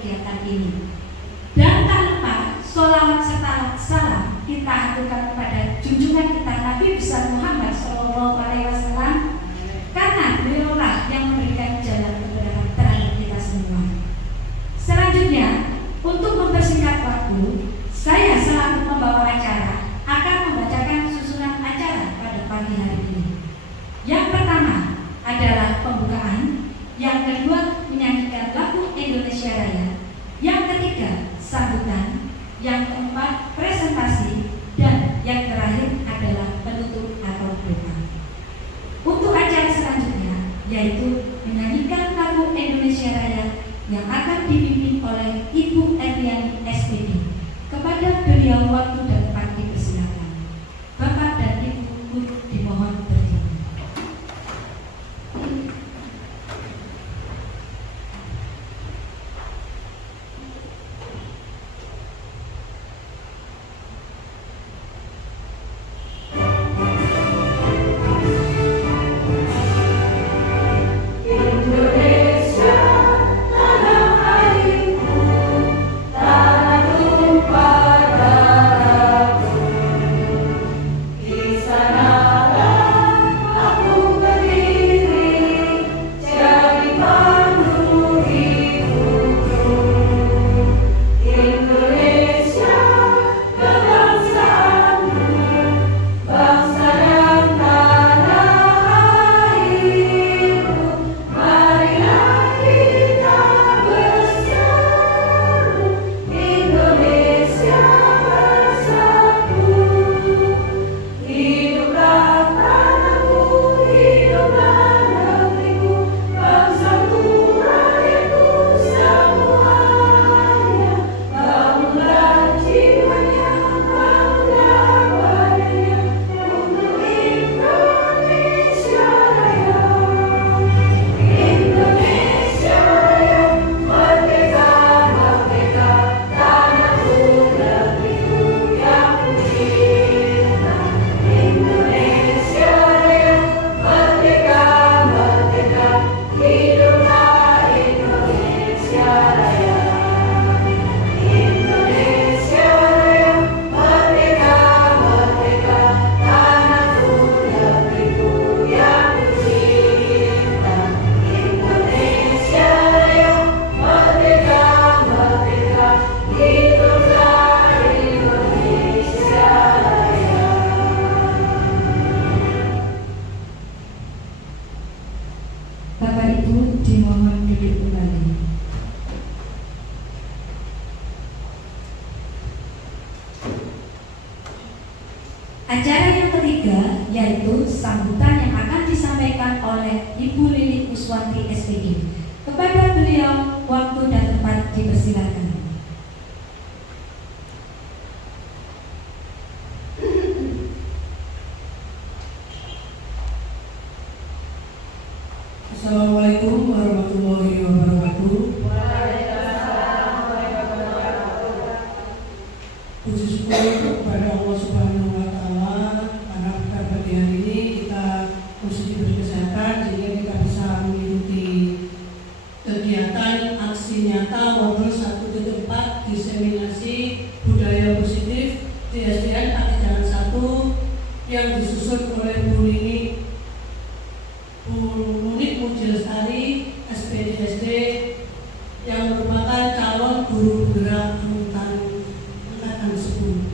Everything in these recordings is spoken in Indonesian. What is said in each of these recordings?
kegiatan ini. Dan tak lupa sholawat serta salam kita aturkan kepada junjungan kita Nabi besar Muhammad SAW, karena beliaulah yang memberikan jalan kebenaran terhadap kita semua. Selanjutnya, untuk mempersingkat waktu, saya selaku pembawa acara akan membacakan susunan acara pada pagi hari ini. Yang pertama adalah pembukaan, yang kedua menyanyikan lagu Indonesia Raya, yang ketiga sambutan, yang keempat presentasi, dan yang terakhir adalah penutup atau doa. Untuk acara selanjutnya yaitu menyanyikan lagu Indonesia Raya yang akan dipimpin oleh Ibu Erliani SPD. Kepada beliau waktu dan tempat dipersilakan. Bapak dan Ibu dimohon berdiri. Acara yang ketiga yaitu sambutan yang akan disampaikan oleh Ibu Lili Kuswanti SPD. Kepada beliau waktu dan tempat dipersilakan. Assalamualaikum warahmatullahi wabarakatuh. Puji syukur kepada Allah Subhanahu wa Ta'ala, karena pada pagi hari ini kita masih diberi kesehatan sehingga kita bisa mengikuti kegiatan aksi nyata ngobrol satu di tempat diseminasi budaya positif di SDN Kaki Jalan 1 yang disusun oleh Bu Munit Mujilestari SPDSD yang merupakan calon guru penggerak angkatan 10.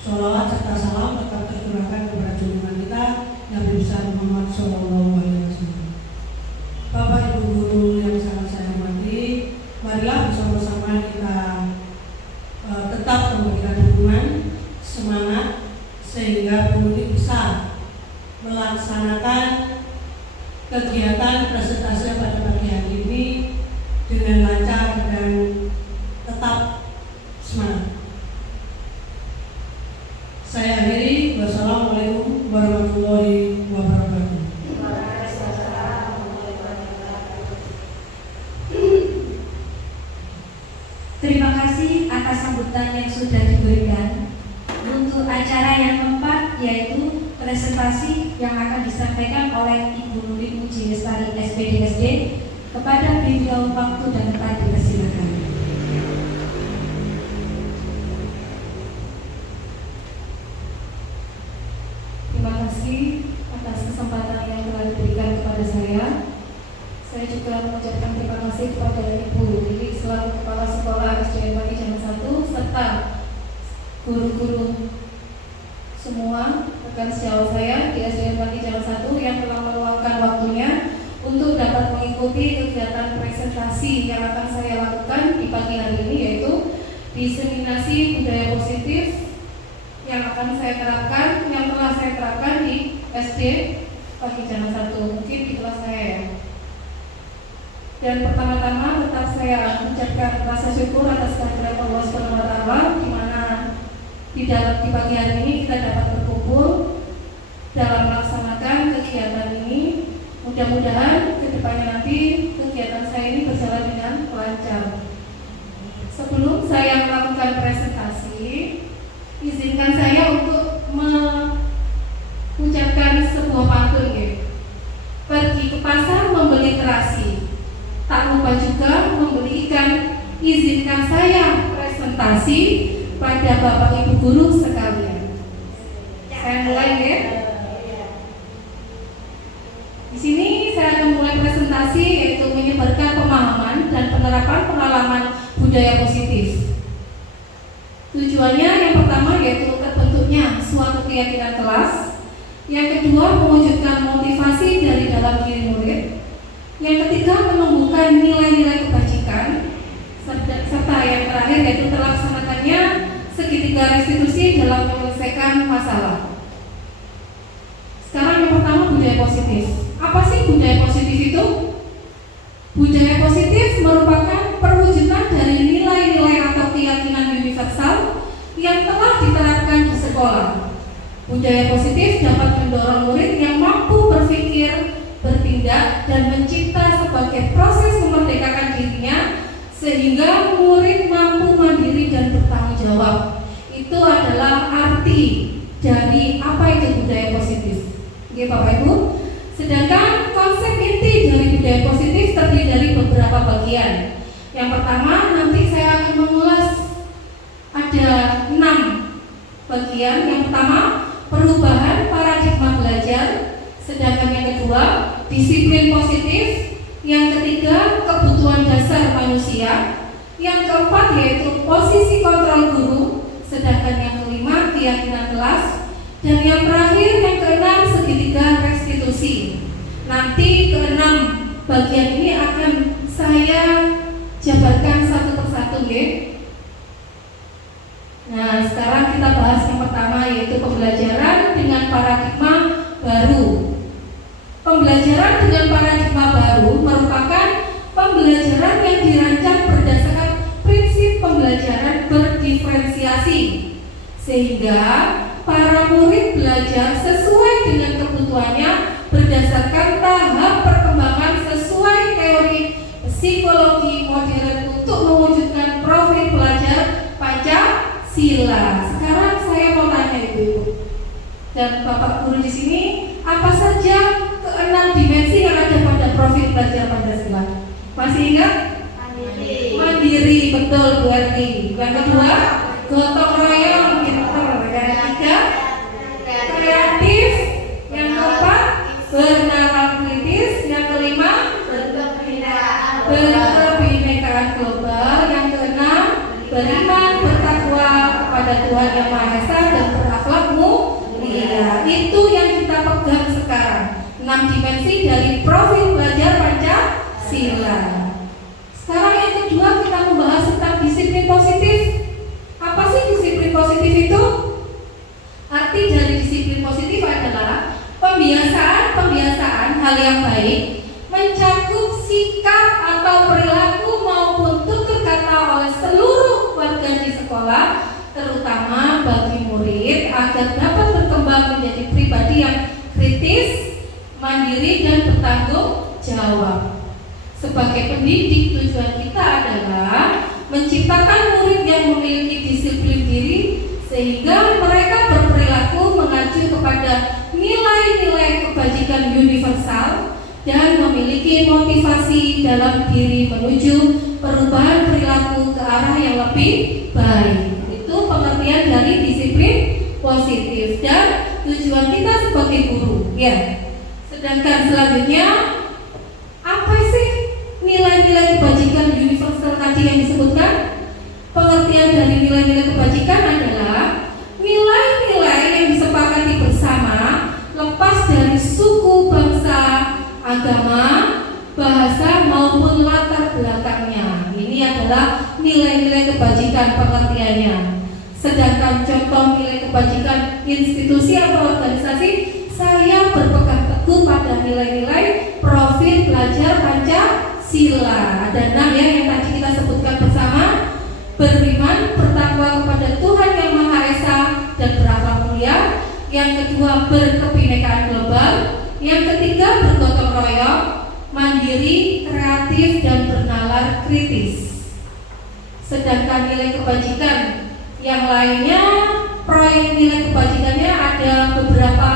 Sholawat serta salam tetap tercurahkan kepada junjungan kita Nabi besar Muhammad SAW. Bapak Ibu guru yang sangat saya hormati, marilah bersama-sama kita tetap memberikan dukungan, semangat sehingga Bu Munit bisa melaksanakan kegiatan presentasi pada pagi hari ini dengan lancar dan tetap semangat. Saya akhiri. Wassalamualaikum warahmatullahi wabarakatuh. Terima kasih atas sambutan yang sudah diberikan. Untuk acara yang keempat yaitu presentasi yang akan disampaikan oleh Ibu Munit Mujilestari SPDSD. Kepada beliau waktu dan tempat dipersilakan. kasih kepada Ibu Lili selaku Kepala Sekolah SDN Pati Jalan 1 serta guru-guru semua rekan sejawat saya di SDN Pati Jalan 1 yang telah meluangkan waktunya untuk dapat mengikuti kegiatan presentasi yang akan saya lakukan di pagi hari ini, yaitu diseminasi budaya positif yang akan saya terapkan, yang telah saya terapkan di SD Pati Jalan 1, mungkin di kelas saya ya. Dan pertama-tama tetap saya mengucapkan rasa syukur atas kehadirat Allah Subhanahu wa Ta'ala, di mana di pagi hari ini kita dapat berkumpul dalam melaksanakan kegiatan ini. Mudah-mudahan kedepannya nanti kegiatan saya ini berjalan dengan lancar. Sebelum saya melakukan presentasi, izinkan saya untuk mengucapkan sebuah pantun ya. Pergi ke pasar membeli terasi, tak lupa juga membeli ikan. Izinkan saya presentasi pada Bapak Ibu guru sekalian. Saya mulai ya. Di sini saya akan mulai presentasi, yaitu menyebarkan pemahaman dan penerapan pengalaman budaya positif. Tujuannya yang pertama yaitu terbentuknya suatu keyakinan kelas. Yang kedua, mewujudkan motivasi dari dalam diri murid. Yang ketiga, menumbuhkan nilai-nilai kebajikan. Serta yang terakhir yaitu terlaksanakannya segitiga restitusi dalam menyelesaikan masalah. Sekarang yang pertama, budaya positif. Apa sih budaya positif itu? Budaya positif merupakan perwujudan dari nilai-nilai atau keyakinan universal yang telah diterapkan di sekolah. Budaya positif dapat mendorong murid yang mampu berpikir, bertindak, dan mencipta sebagai proses memerdekakan dirinya sehingga murid mampu mandiri dan bertanggung jawab. Itu adalah arti dari apa itu budaya positif. Oke Bapak Ibu. Sedangkan konsep inti dari budaya positif terdiri dari beberapa bagian. Yang pertama, nanti saya akan mengulas ada 6 bagian. Yang pertama, perubahan paradigma belajar. Sedangkan yang kedua, disiplin positif. Yang ketiga, kebutuhan dasar manusia. Yang keempat yaitu posisi kontrol guru. Sedangkan yang kelima, keyakinan kelas. Dan yang terakhir, yang keenam, segitiga restitusi. Nanti keenam bagian ini akan saya jabarkan satu persatu ya. Nah, sekarang kita bahas yang pertama yaitu pembelajaran dengan paradigma baru. Pembelajaran dengan paradigma baru merupakan pembelajaran yang dirancang berdasarkan prinsip pembelajaran berdiferensiasi, sehingga para murid belajar sesuai dengan kebutuhannya berdasarkan tahap perkembangan sesuai teori psikologi modern untuk mewujudkan profil pelajar Pancasila. Sekarang saya mau tanya Ibu dan Bapak guru di sini, apa saja keenam dimensi yang ada pada profil pelajar Pancasila? Masih ingat? Mandiri, betul Bu Erti. Yang kedua, gotong royong, pinter. Yang ketiga, kreatif. Yang keempat, bernalar kritis. Yang kelima, berkebinekaan global. Yang keenam, beriman, bertakwa kepada Tuhan Yang Maha Esa dan berakhlak mulia. Itu yang kita pegang sekarang, 6 dimensi dari profil pelajar Pancasila. Sekarang yang kedua, kita membahas tentang disiplin positif. Apa sih disiplin positif itu? Arti dari disiplin positif adalah pembiasaan hal yang baik, mencakup sikap atau perilaku maupun tutur kata oleh seluruh warga di sekolah, terutama bagi murid agar dapat berkembang menjadi pribadi yang kritis, mandiri, dan bertanggung jawab. Sebagai pendidik, tujuan kita adalah menciptakan murid yang memiliki disiplin diri sehingga mereka berperilaku mengacu kepada nilai-nilai kebajikan universal dan memiliki motivasi dalam diri menuju perubahan perilaku ke arah yang lebih baik. Itu pengertian dari disiplin positif dan tujuan kita sebagai guru. Ya. Sedangkan selanjutnya, apa sih nilai-nilai kebajikan nilai-nilai kebajikan pengertiannya. Sedangkan contoh nilai kebajikan institusi atau organisasi, saya berpegang teguh pada nilai-nilai profil belajar Pancasila. Ada 6 ya yang tadi kita sebutkan bersama: beriman, bertakwa kepada Tuhan yang Maha Esa dan berakhlak mulia. Yang kedua, berkebinekaan global. Yang ketiga, bergotong royong, mandiri, kreatif, dan bernalar kritis. Sedangkan nilai kebajikan yang lainnya, proyek nilai kebajikannya ada beberapa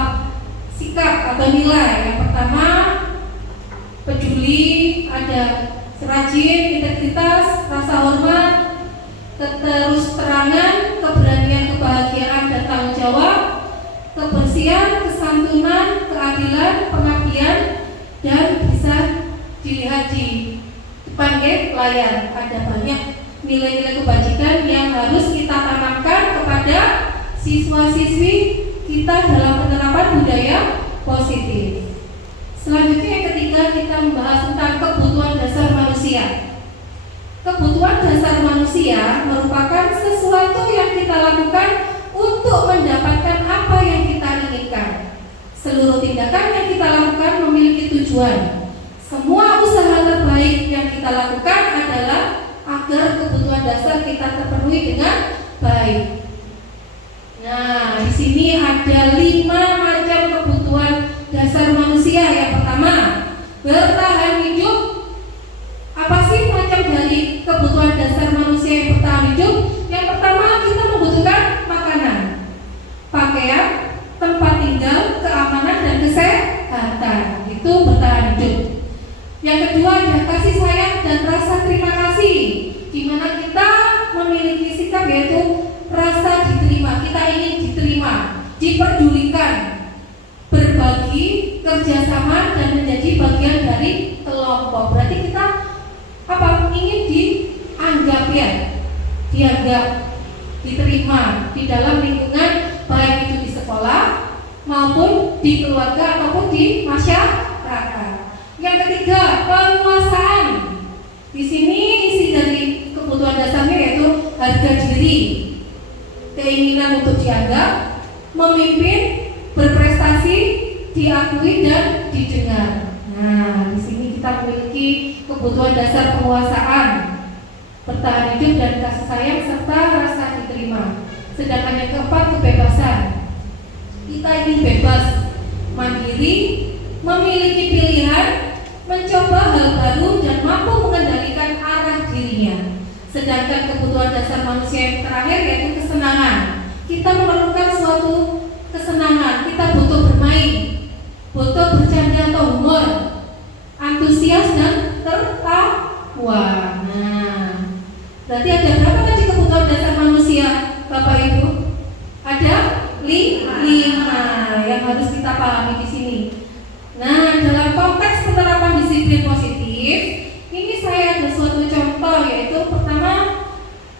sikap atau nilai. Yang pertama, peduli, ada rajin, integritas, rasa hormat, keterus terangan, keberanian, kebahagiaan, dan tanggung jawab, kebersihan, kesantunan, keadilan, pengabdian, dan bisa dilihat di depan layar. Ada banyak nilai-nilai kebajikan yang harus kita tanamkan kepada siswa-siswi kita dalam penerapan budaya positif. Selanjutnya yang ketiga, kita membahas tentang kebutuhan dasar manusia. Kebutuhan dasar manusia merupakan sesuatu yang kita lakukan untuk mendapatkan apa yang kita inginkan. Seluruh tindakan yang kita lakukan memiliki tujuan. Semua usaha terbaik yang kita lakukan adalah agar kebutuhan dasar kita terpenuhi dengan baik. Nah, di sini ada 5 macam kebutuhan dasar manusia. Yang pertama, bertahan hidup. Apa sih macam dari kebutuhan dasar manusia yang bertahan hidup? Yang pertama, kita membutuhkan makanan, pakaian, tempat tinggal, keamanan, dan kesehatan. Itu bertahan hidup. Yang kedua, ada kasih sayang dan rasa terima kasih, di mana kita memiliki sikap yaitu rasa diterima. Kita ingin diterima, diperdulikan, berbagi, kerjasama, dan menjadi bagian dari kelompok. Berarti kita ingin dianggap ya, dianggap, diterima di dalam lingkungan, baik itu di sekolah maupun di keluarga ataupun di masyarakat. Yang ketiga, penguasaan. Di sini isi dari kebutuhan dasarnya yaitu harga diri, keinginan untuk dianggap, memimpin, berprestasi, diakui, dan didengar. Nah, di sini kita memiliki kebutuhan dasar penguasaan, bertahan hidup, dan kasih sayang, serta rasa diterima. Sedangkan yang keempat, kebebasan. Kita ingin bebas, mandiri, memiliki pilihan, mencoba hal baru, dan mampu mengendalikan arah dirinya. Sedangkan kebutuhan dasar manusia yang terakhir yaitu kesenangan. Kita memerlukan suatu kesenangan. Kita butuh bermain, butuh bercanda atau humor, antusias, dan tertawa. Nah, berarti ada berapa tadi kebutuhan dasar manusia, Bapak Ibu? Ada 5 yang harus kita pahami di sini. Nah, dalam konteks penerapan disiplin positif, ini saya ada suatu contoh, yaitu pertama,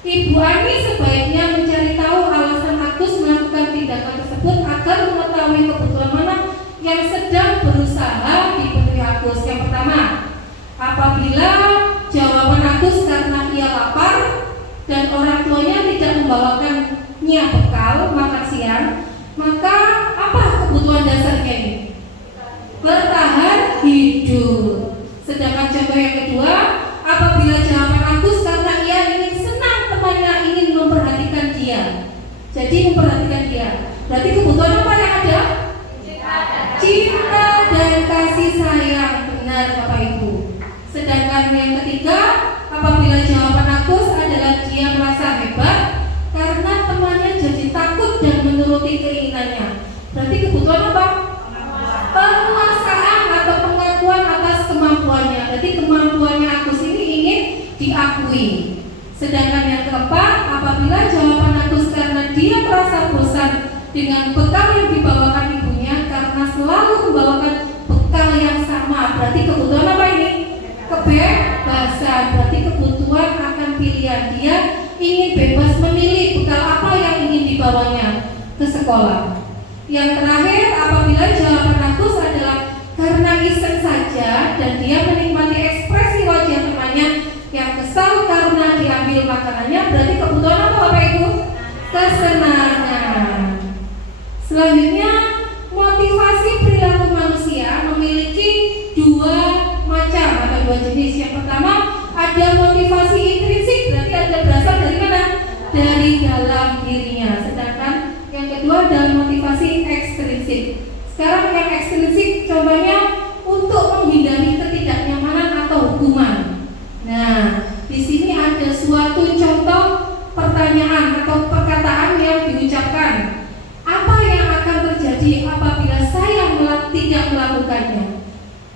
Ibu Ani sebaiknya mencari tahu alasan Agus melakukan tindakan tersebut agar mengetahui kebutuhan mana yang sedang berusaha dipenuhi Agus. Yang pertama, apabila jawaban Agus karena ia lapar dan orang tuanya tidak membawakannya bekal makan siang, maka apa kebutuhan dasarnya ini? Bertahan hidup. Sedangkan contoh yang kedua, apabila jawaban Agus karena ia ingin senang temannya ingin memperhatikan dia, jadi memperhatikan dia. Berarti kebutuhan apa yang ada? Cinta dan kasih sayang. Benar Bapak Ibu. Sedangkan yang ketiga, apabila jawaban Agus adalah dia merasa hebat karena temannya jadi takut dan menuruti keinginannya, berarti kebutuhan apa? Penguasaan atau pengakuan atas kemampuannya. Berarti kemampuannya Agus ini ingin diakui. Sedangkan yang keempat, apabila jawaban Agus karena dia merasa bosan dengan bekal yang dibawakan ibunya karena selalu membawakan bekal yang sama, berarti kebutuhan apa ini? Kebebasan. Berarti kebutuhan akan pilihan. Dia ingin bebas memilih bekal apa yang ingin dibawanya ke sekolah. Yang terakhir, apabila jawaban Agus adalah karena iseng saja dan dia menikmati ekspresi wajah temannya Yang kesal karena diambil makanannya berarti kebutuhan apa Bapak Ibu? Kesenangan. Selanjutnya, motivasi perilaku manusia memiliki dua macam atau dua jenis. Yang pertama ada motivasi intrinsik, berarti ada berasal dari mana? Dari dalam dirinya. Sedangkan yang kedua adalah motivasi ekstrinsik. Sekarang yang ekstrinsik contohnya untuk menghindari ketidaknyamanan atau hukuman. Nah, di sini ada suatu contoh pertanyaan atau perkataan yang diucapkan. Apa yang akan terjadi apabila saya tidak melakukannya?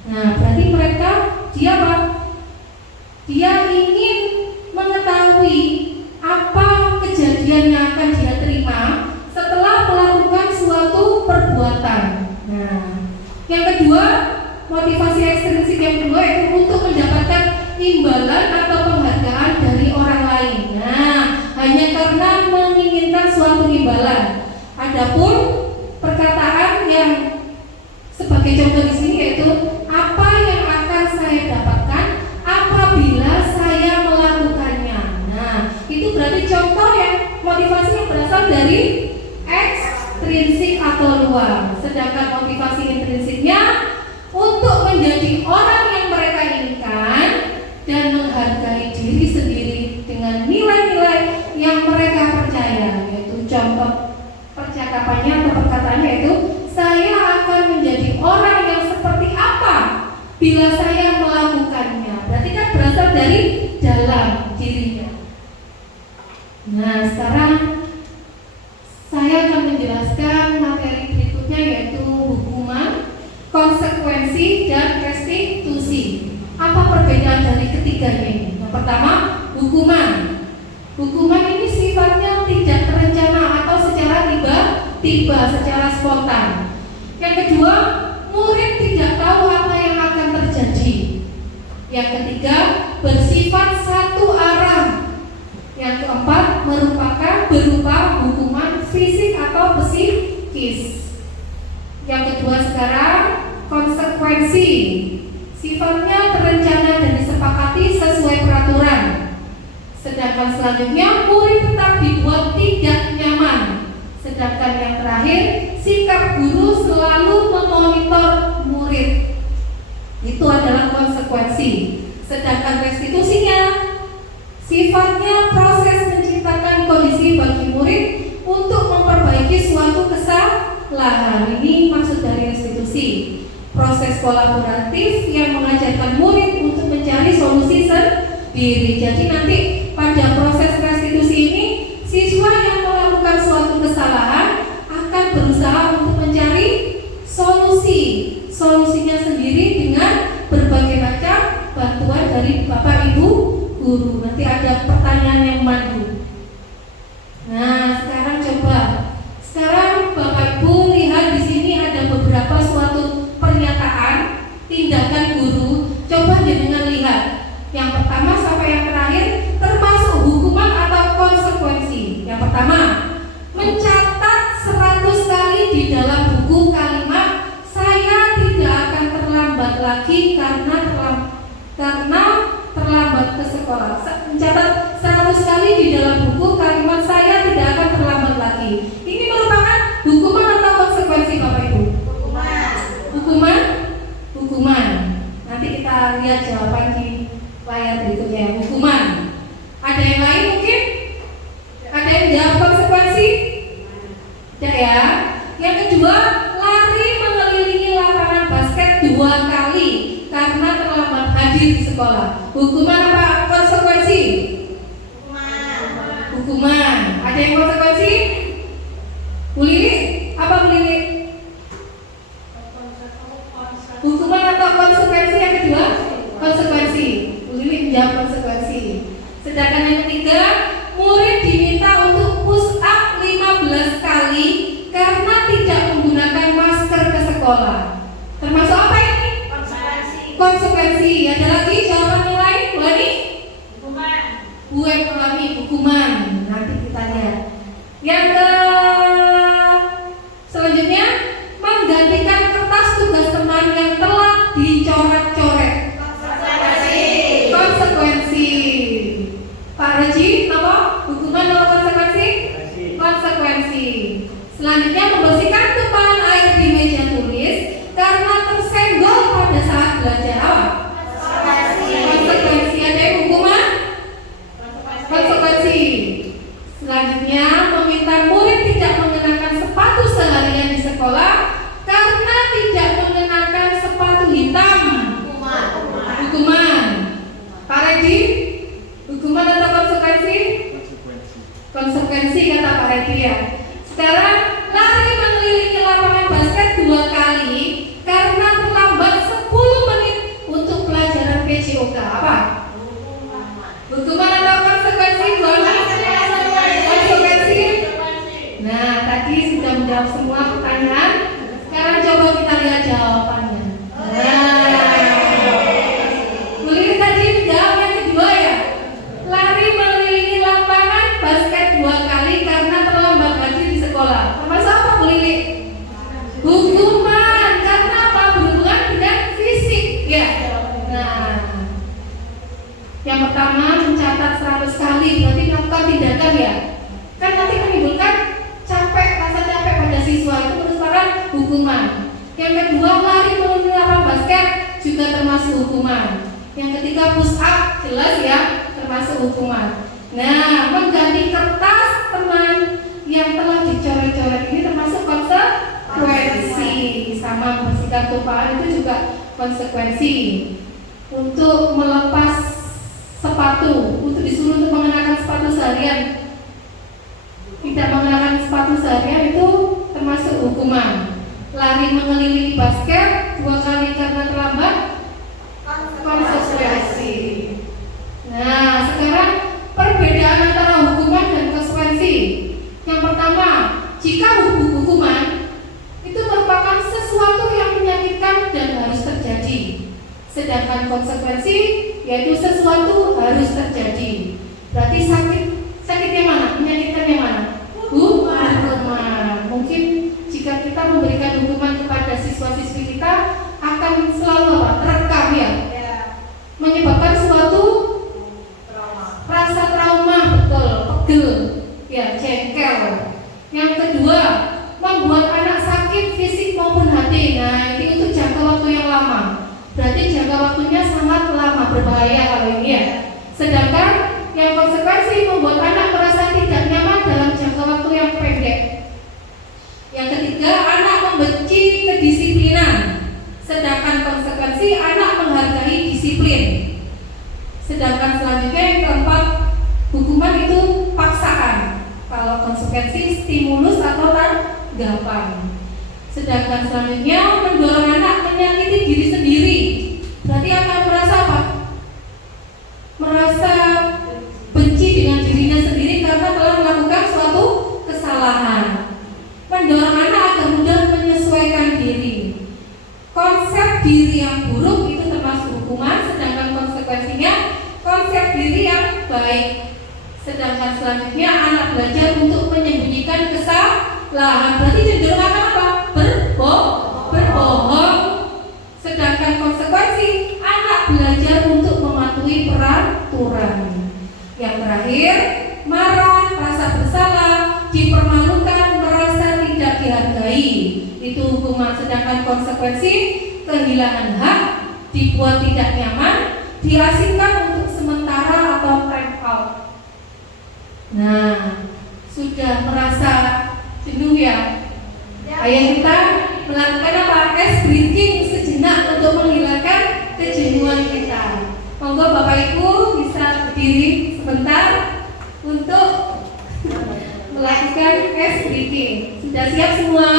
Nah, berarti dia apa? Dia ingin mengetahui apa kejadian yang akan dia terima setelah melakukan suatu perbuatan. Nah, yang kedua, motivasi ekstrinsik yang kedua itu untuk mendapatkan imbalan atau penghargaan dari orang lain. Nah, hanya karena menginginkan suatu imbalan. Adapun perkataan yang sebagai contoh di sini yaitu apa yang akan saya dapatkan apabila saya melakukannya. Nah, itu berarti contoh yang motivasi yang berasal dari ekstrinsik atau luar. Sedangkan motivasi intrinsiknya untuk menjadi orang yang mereka inginkan dan menghargai diri sendiri dengan nilai-nilai yang mereka percaya. Yaitu contoh percakapannya atau perkataannya itu, saya akan menjadi orang yang seperti apa bila saya melakukannya. Berarti kan berasal dari dalam dirinya. Nah, sekarang saya akan menjelaskan materi berikutnya yaitu hukuman, konsekuensi, dan restitusi. Apa perbedaan dari ketiganya ini? Yang pertama, hukuman. Hukuman ini sifatnya tidak terencana atau secara tiba-tiba, secara spontan. Yang kedua, murid tidak tahu apa yang akan terjadi. Yang ketiga, bersifat satu arah. Yang keempat, berupa hukuman fisik atau psikis. Yang kedua sekarang, konsekuensi. Sifatnya terencana dan disepakati sesuai peraturan. Sedangkan selanjutnya, murid tetap dibuat tidak nyaman. Sedangkan yang terakhir, sikap guru selalu memonitor murid. Itu adalah konsekuensi. Sedangkan restitusinya, sifatnya proses menciptakan kondisi bagi murid untuk memperbaiki suatu kesalahan. Ini maksud dari restitusi. Proses kolaboratif yang mengajarkan murid untuk mencari solusi sendiri. Jadi nanti pada proses restitusi ini, siswa yang melakukan suatu kesalahan akan berusaha untuk mencari solusinya sendiri dengan berbagai macam bantuan dari Bapak Ibu guru. Nanti ada pertanyaan yang mandu. Nah, sekarang Bapak Ibu lihat di sini ada beberapa suatu pernyataan tindakan guru. Coba dengan lihat yang pertama sampai yang terakhir, termasuk hukuman atau konsekuensi. Yang pertama, mencatat 100 kali di dalam buku kalimat saya tidak akan terlambat lagi karena terlambat ke sekolah. Mencatat 100 kali di dalam buku kalimat saya tidak akan terlambat lagi. Ini merupakan hukuman atau konsekuensi Bapak Ibu? Hukuman. Nanti kita lihat jawaban di layar berikutnya. Hukuman. Ada yang lain mungkin? Ada yang jawab konsekuensi? Tidak ya. Yang kedua, lari mengelilingi lapangan basket 2 kali karena terlambat hadir di sekolah. Hukuman apa konsekuensi? Hukuman. Ada yang konsekuensi? Bu Lili, apa Bu Lili? Hukuman atau konsekuensi yang kedua? Konsekuensi. Bu Lili menjawab konsekuensi. Sedangkan yang ketiga, murid diminta untuk push up 15 kali karena tidak menggunakan masker ke sekolah. Termasuk apa ini? Konsekuensi. Ada lagi jawaban yang lain? Bu Ani? Hukuman. Bu Ani, hukuman. Nanti kita lihat. Yang selanjutnya, menggantikan kertas tugas teman yang telah dicoret-coret. Konsekuensi. meminta murid tidak mengenakan sepatu seharian di sekolah karena tidak mengenakan sepatu hitam. Hukuman. Pak Redi, hukuman atau konsekuensi? Konsekuensi kata Pak Redi ya. Sekarang lari mengelilingi lapangan basket 2 kali karena terlambat 10 menit untuk pelajaran PJOK. Apa? Hukuman atau konsekuensi? Konsekuensi. Nah, tadi sudah menjawab semua pertanyaan. Sekarang coba kita lihat jawabannya. Mulai tadi jawab yang kedua ya. Lari mengelilingi lapangan basket 2 kali karena terlambat hadir di sekolah. Termasuk apa Bu Lili? Hukuman. Karena apa? Berhubungan dengan fisik ya. Nah, yang pertama mencatat 100 kali berarti melakukan tindakan ya. Kan nanti menimbulkan rasa capek pada siswa, itu merupakan hukuman. Yang kedua lari mengelilingi lapangan basket juga termasuk hukuman. Yang ketiga push up jelas ya termasuk hukuman. Nah, mengganti kertas teman yang telah dicoret-coret ini termasuk konsekuensi. Sama membersihkan tumpahan itu juga konsekuensi. Untuk melepas sepatu, untuk disuruh untuk mengenakan sepatu seharian, tidak mengenakan sepatu seharian itu termasuk hukuman. Lari mengelilingi basket 2 kali karena terlambat, konsekuensi. Nah, sekarang perbedaan antara hukuman dan konsekuensi. Yang pertama, jika hukuman itu merupakan sesuatu yang menyakitkan dan harus terjadi, sedangkan konsekuensi yaitu sesuatu harus terjadi. Berarti sakitnya mana? Menyakitkan yang mana? Hukuman. Mungkin jika kita memberikan hukuman kepada siswa-siswi kita akan selalu terekam ya, menyebabkan suatu rasa trauma, betul, pegel, ya, jengkel. Yang kedua, membuat anak sakit fisik maupun hati. Nah, ini untuk jangka waktu yang lama. Berarti jangka waktunya sangat lama, berbahaya kalau ini ya. Sedangkan yang konsekuensi membuat anak merasa tidak nyaman dalam jangka waktu yang pendek. Yang ketiga, anak membenci kedisiplinan. Sedangkan konsekuensi anak menghargai disiplin. Sedangkan selanjutnya yang keempat, hukuman itu paksaan. Kalau konsekuensi stimulus atau tanggapan. Sedangkan selanjutnya mendorong anak menyakiti diri sendiri. Berarti akan merasa apa? Merasa benci dengan dirinya sendiri karena telah melakukan suatu kesalahan. Mendorong anak agar mudah menyesuaikan diri. Konsep diri yang buruk itu termasuk hukuman, sedangkan konsekuensinya konsep diri yang baik. Sedangkan selanjutnya anak belajar untuk menyembunyikan kesalahan. Berarti cenderung akan apa? Berbohong. Sedangkan konsekuensi anak belajar untuk mematuhi peraturan. Yang terakhir, marah, rasa bersalah, dipermalukan, merasa tidak dihargai. Itu hukuman. Sedangkan konsekuensi kehilangan hak, dibuat tidak nyaman, diasingkan untuk sementara atau time out. Nah, sudah merasa jenuh ya? Ayo kita melakukan apa? Ice breathing sejenak untuk menghilangkan kejenuhan kita. Monggo Bapak Ibu bisa berdiri sebentar untuk melakukan ice breathing. Sudah siap semua?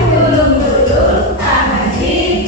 Dulu, tangan di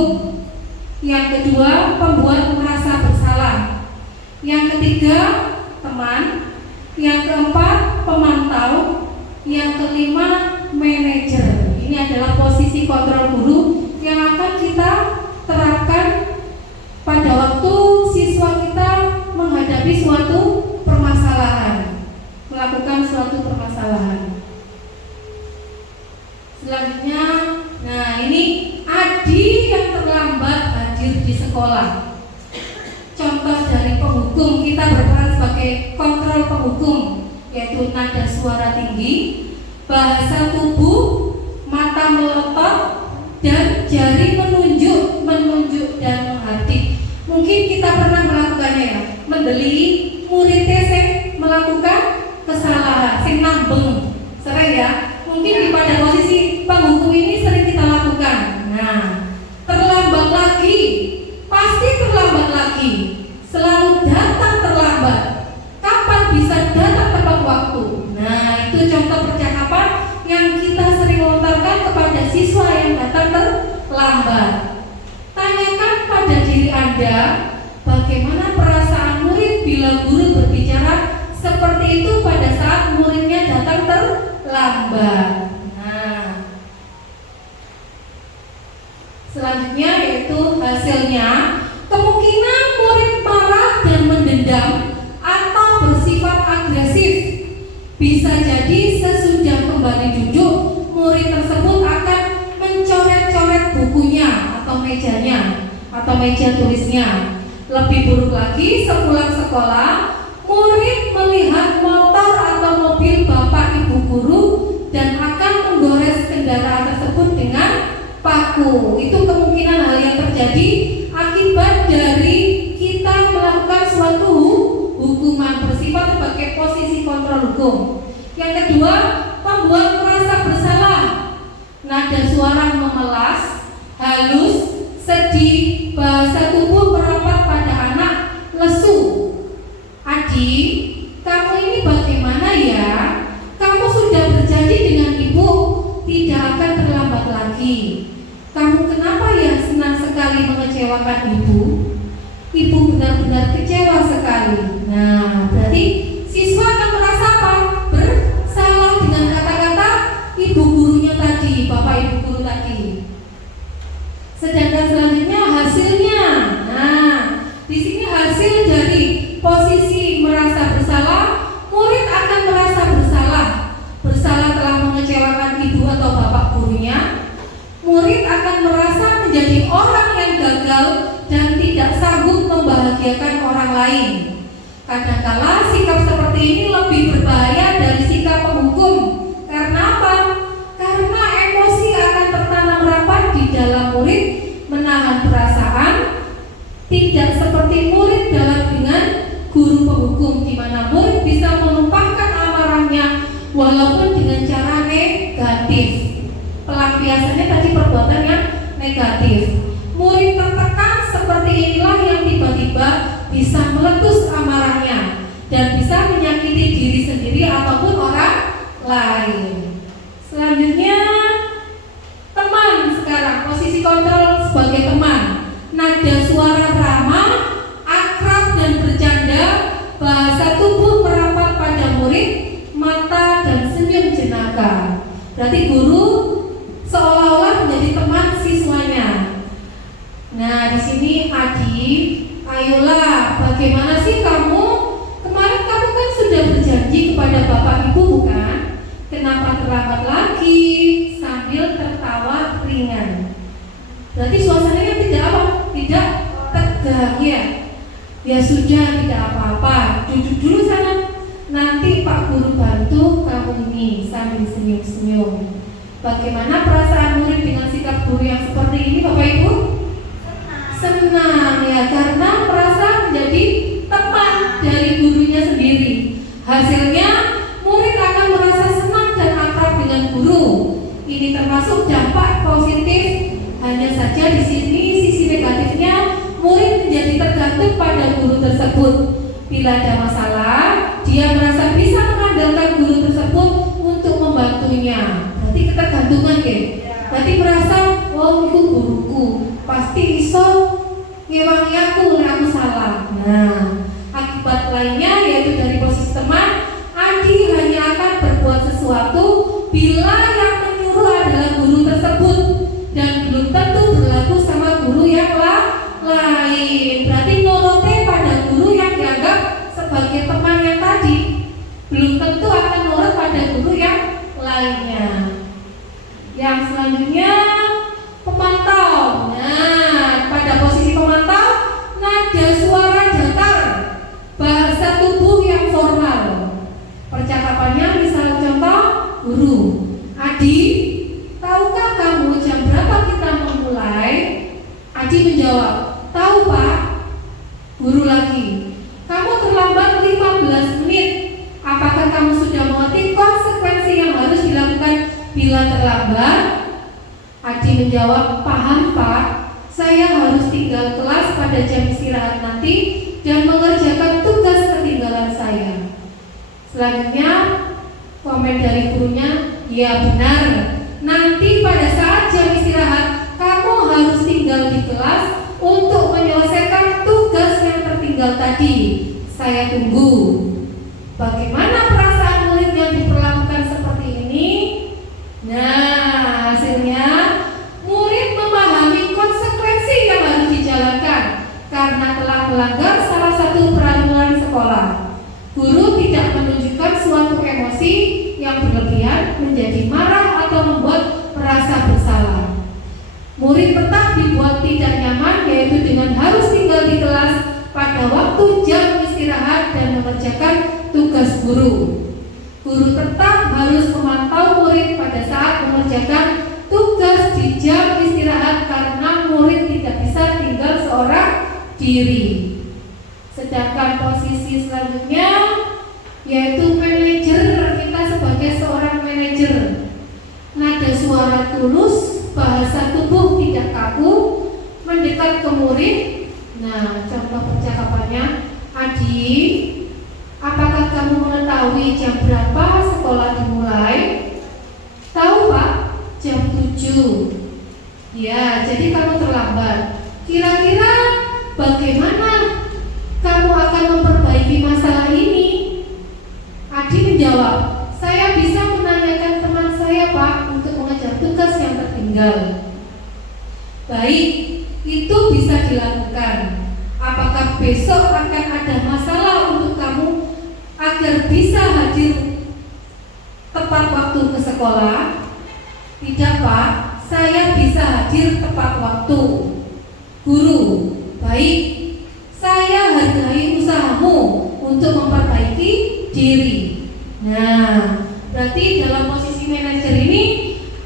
hukum. Yang kedua, pembuat merasa bersalah. Yang ketiga, teman. Yang keempat, pemantau. Yang kelima, manajer. Ini adalah posisi kontrol guru yang akan kita terapkan pada waktu siswa kita menghadapi suatu permasalahan, melakukan suatu permasalahan. Selanjutnya, nah ini Adi yang terlambat hadir di sekolah. Contoh dari penghukum, kita berperan sebagai kontrol penghukum, yaitu nada suara tinggi, bahasa tubuh, mata melotot, dan jari menunjuk dan menghardik. Mungkin kita pernah melakukannya ya, mendeli muridnya sing melakukan kesalahan, sing nambeng, sering ya. Mungkin pada posisi penghukum ini sering kita lakukan. Nah, terlambat lagi, pasti terlambat lagi, selalu datang terlambat. Kapan bisa datang tepat waktu? Nah, itu contoh percakapan yang kita sering lontarkan kepada siswa yang datang terlambat. Tanyakan pada diri Anda, bagaimana perasaan murid bila guru berbicara seperti itu pada saat muridnya datang terlambat. Nah, selanjutnya yaitu hasilnya, kemungkinan murid marah dan mendendam atau bersifat agresif. Bisa jadi sesudah kembali duduk, murid tersebut akan mencoret-coret bukunya atau mejanya atau meja tulisnya. Lebih buruk lagi, sepulang sekolah, murid melihat motor atau mobil bapak ibu guru dan akan menggores kendaraan tersebut dengan paku. Itu kemungkinan hal yang terjadi akibat dari kita melakukan suatu hukuman bersifat sebagai posisi kontrol hukum. Yang kedua, membuat merasa bersalah. Nada suara memelas, halus, sedih, bahasa tubuh merapat pada anak, lesu. Adi, kamu ini bagaimana ya? Kamu sudah berjanji dengan ibu tidak akan terlambat lagi. Kamu kenapa ya senang sekali mengecewakan ibu? Ibu benar-benar kecewa sekali. Nah, berarti siswa akan merasa apa? Bersalah dengan kata-kata ibu gurunya tadi, bapak ibu guru tadi. Sedangkan selanjutnya hasilnya. Nah, di sini hasil dari posisi merasa bersalah, murid akan merasa bersalah. Bersalah telah mengecewakan ibu atau bapak gurunya. Murid akan merasa menjadi orang yang gagal dan tidak sanggup membahagiakan orang lain. Kadangkala sikap seperti ini lebih berbahaya dari sikap penghukum. Karena apa? Karena emosi akan tertanam rapat di dalam murid, menahan perasaan, tidak seperti murid dalam dengan guru penghukum, di mana murid bisa menumpahkan amarahnya walaupun dengan cara negatif. Pelampiasannya tadi perbuatan yang negatif. Murid tertekan seperti inilah yang tiba-tiba bisa meletus amarahnya dan bisa menyakiti diri sendiri ataupun orang lain. Selanjutnya, teman sekarang, posisi kontrol sebagai teman. Nada suara ramah, akrab dan bercanda, bahasa tubuh merapat pada murid, mata dan senyum jenaka. Berarti guru seolah-olah menjadi teman siswanya. Nah, di sini Adi, ayolah, bagaimana sih kamu? Kemarin kamu kan sudah berjanji kepada bapak ibu, bukan? Kenapa terlambat lagi? Sambil tertawa ringan. Berarti suasananya tidak apa? Tidak tegang ya. Ya sudah, tidak apa-apa. Duduk dulu sana. Nanti Pak Guru bantu kamu ini, sambil senyum-senyum. Bagaimana perasaan murid dengan sikap guru yang seperti ini, Bapak Ibu? Senang ya, karena merasa menjadi teman dari gurunya sendiri. Hasilnya murid akan merasa senang dan akrab dengan guru. Ini termasuk dampak positif. Hanya saja di sini sisi negatifnya, murid menjadi tergantung pada guru tersebut. Bila ada masalah, dia merasa bisa mengandalkan guru tersebut untuk membantunya. Berarti ketergantungan ya. Berarti merasa, oh itu guruku, pasti pasti iso ngewangi aku nek aku salah. Nah, akibat lainnya yaitu dari posisi teman, Adi hanya akan berbuat sesuatu bila yang menyuruh adalah guru tersebut dan belum tentu berlaku sama guru yang lain. Berarti nuruti pada guru yang dianggap sebagai teman yang tadi, belum tentu akan nurut pada guru yang lainnya. Yang selanjutnya pemantau. Nah, pada posisi pemantau, nada suara datar, bahasa tubuh yang formal. Percakapannya misal contoh, guru, Adi, tahukah kamu jam berapa kita memulai? Adi menjawab, tahu Pak. Guru lagi, kamu terlambat 15 menit. Apakah kamu sudah mengerti konsekuensi yang harus dilakukan bila terlambat? Adi menjawab, paham Pak. Saya harus tinggal kelas pada jam istirahat nanti dan mengerjakan tugas ketinggalan saya. Selanjutnya komen dari gurunya, ya benar. Nanti pada saat jam istirahat kamu harus tinggal di kelas untuk menyelesaikan tugas yang tertinggal tadi. Saya tunggu. Bagaimana perasaan murid yang diperlakukan seperti ini? Nah, hasilnya murid memahami konsekuensi yang harus dijalankan karena telah melanggar salah satu peraturan sekolah. Guru tidak menunjukkan suatu emosi yang berlebihan menjadi marah atau membuat merasa bersalah. Murid tetap dibuat tidak nyaman, yaitu dengan harus tinggal di kelas pada waktu jam istirahat dan mengerjakan tugas guru. Guru tetap harus memantau murid pada saat mengerjakan tugas di jam istirahat karena murid tidak bisa tinggal seorang diri. Sedangkan posisi selanjutnya yaitu manajer, kita sebagai seorang manajer. Nada suara tulus, bahasa tubuh tidak kaku, mendekat ke murid. Nah, contoh percakapannya, Adi, apakah kamu mengetahui jam berapa sekolah dimulai? Tahu Pak, jam 7. Ya, jadi kamu terlambat. Kira-kira bagaimana kamu akan memperbaiki masalah ini? Adi menjawab, saya bisa menanyakan teman saya Pak untuk mengejar tugas yang tertinggal. Baik, itu bisa dilakukan. Apakah besok akan ada masalah untuk kamu agar bisa hadir tepat waktu ke sekolah? Tidak Pak, saya bisa hadir tepat waktu. Guru, baik, saya hargai usahamu untuk memperbaiki diri. Nah, berarti dalam posisi manajer ini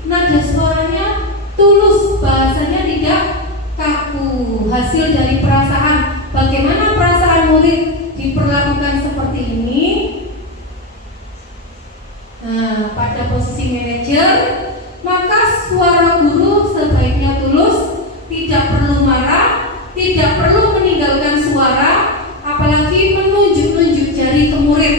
nada suaranya tulus, bahasanya tidak kaku, hasil dari perasaan. Bagaimana perasaan murid diperlakukan seperti ini? Nah, pada posisi manajer, maka suara guru sebaiknya tulus, tidak perlu marah, tidak perlu meninggalkan suara, apalagi menunjuk-nunjuk jari ke murid,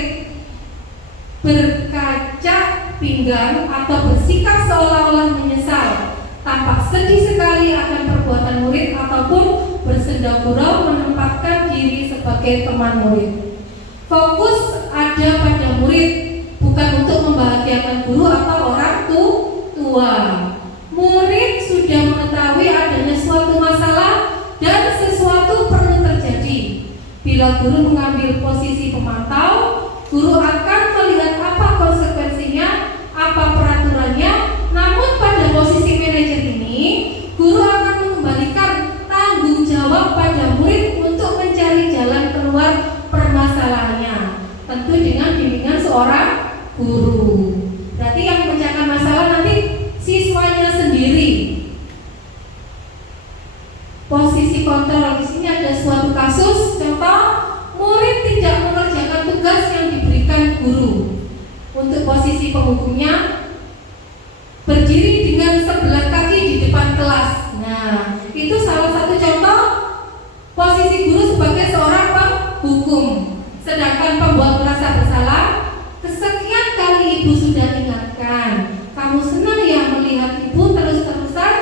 berkaca pinggang atau bersikap seolah-olah menyesal, tampak sedih sekali akan perbuatan murid ataupun bersenda gurau menempatkan diri sebagai teman murid. Fokus ada pada murid, bukan untuk membahagiakan guru atau orang tua. Murid sudah mengetahui adanya suatu masalah dan sesuatu perlu terjadi. Bila guru mengambil posisi pemantau, guru akan melihat apa konsekuensinya, apa peraturannya. Namun pada posisi manajer ini, guru akan mengembalikan tanggung jawab pada murid untuk mencari jalan keluar permasalahannya, tentu dengan bimbingan seorang guru. Berarti yang memecahkan masalah nanti siswanya sendiri. Posisi kontrol di sini ada suatu kasus, contoh murid tidak mengerjakan tugas yang diberikan guru. Untuk posisi penghukumnya, berdiri dengan sebelah kaki di depan kelas. Nah, itu salah satu contoh posisi guru sebagai seorang penghukum. Sedangkan pembuat merasa bersalah, kesekian kali ibu sudah ingatkan, kamu senang ya melihat ibu terus-terusan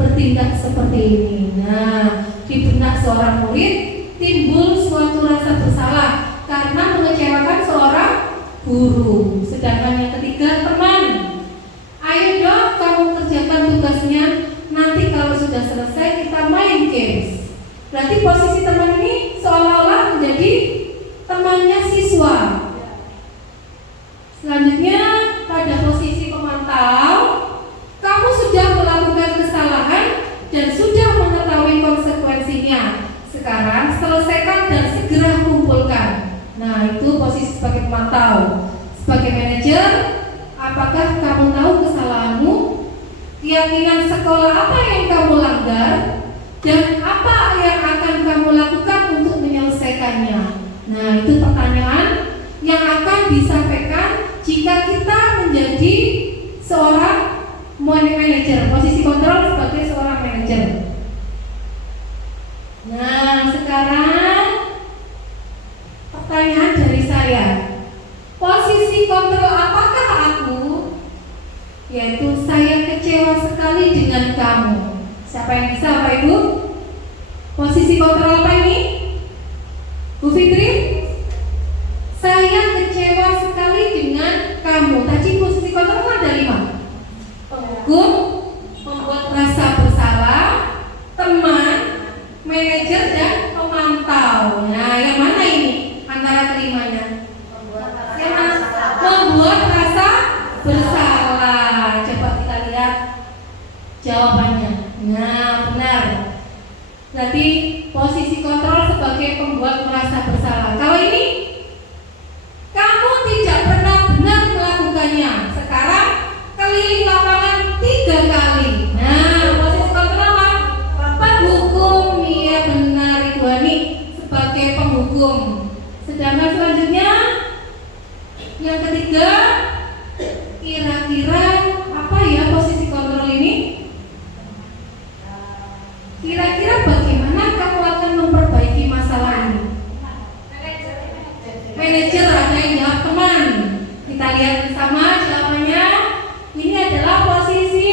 bertindak tidak seperti ini. Nah, di benak seorang murid timbul suatu rasa bersalah karena mengecewakan seorang guru. Sedangkan yang ketiga, teman. Ayo dong kamu kerjakan tugasnya. Nanti kalau sudah selesai kita main games. Berarti posisi teman ini seolah-olah menjadi temannya siswa. Selanjutnya pada posisi pemantau, kamu sudah melakukan kesalahan dan sudah mengetahui konsekuensinya. Sekarang selesaikan dan segera kumpulkan. Nah, itu posisi sebagai pemantau. Sebagai manajer, apakah kamu tahu kesalahanmu? Keyakinan sekolah apa yang kamu langgar? Dan apa yang akan kamu lakukan untuk menyelesaikannya? Nah, itu pertanyaan yang akan disampaikan jika kita menjadi seorang manajer, posisi kontrol sebagai seorang manajer. Nah, sekarang pertanyaan dari saya. Posisi kontrol apakah aku? Yaitu saya kecewa sekali dengan kamu. Siapa yang bisa, Bapak Ibu? Posisi kontrol apa ini? Bu Fitri? Saya kecewa sekali dengan kamu. Tadi posisi kontrol ada 5. Penghukum, membuat rasa bersalah, teman, manajer, dan pemantau. Nah, yang mana ini antara kelimanya? Yang mana? Membuat rasa bersalah. Coba kita lihat jawabannya. Nah, benar. Berarti posisi kontrol sebagai pembuat merasa bersalah. Kalau ini, kamu tidak pernah benar melakukannya. Sekarang keliling lapangan 3 kali. Nah, posisi kontrol apa? Penghukum. Iya benar, Ibu Ani, sebagai penghukum. Sedangkan selanjutnya yang ketiga, kira-kira apa ya posisi kontrol ini? Kira-kira bagaimana kamu akan memperbaiki masalah ini? Manajer, ada yang jawab teman. Kita lihat bersama jawabannya. Ini adalah posisi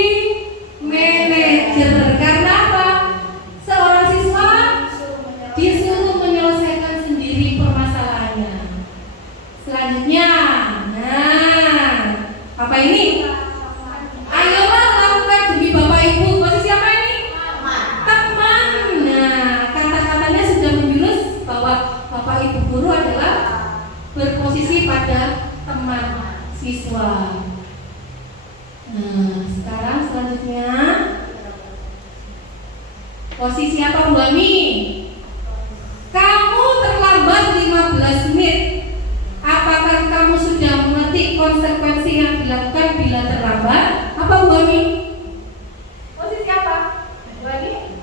manajer. Karena apa? Seorang siswa disuruh menyelesaikan sendiri permasalahannya. Selanjutnya, nah, apa ini? Ayolah lakukan demi Bapak Ibu. Posisi apa ini? Teman. Nah, kata-katanya sudah menjurus bahwa Bapak Ibu guru adalah berposisi pada teman siswa. Nah, sekarang selanjutnya posisi apa, Bu Ami? Kamu terlambat 15 menit. Apakah kamu sudah mengerti konsekuensi yang dilakukan bila terlambat? Apa, Bu Ami? Posisi apa, Bu Ami?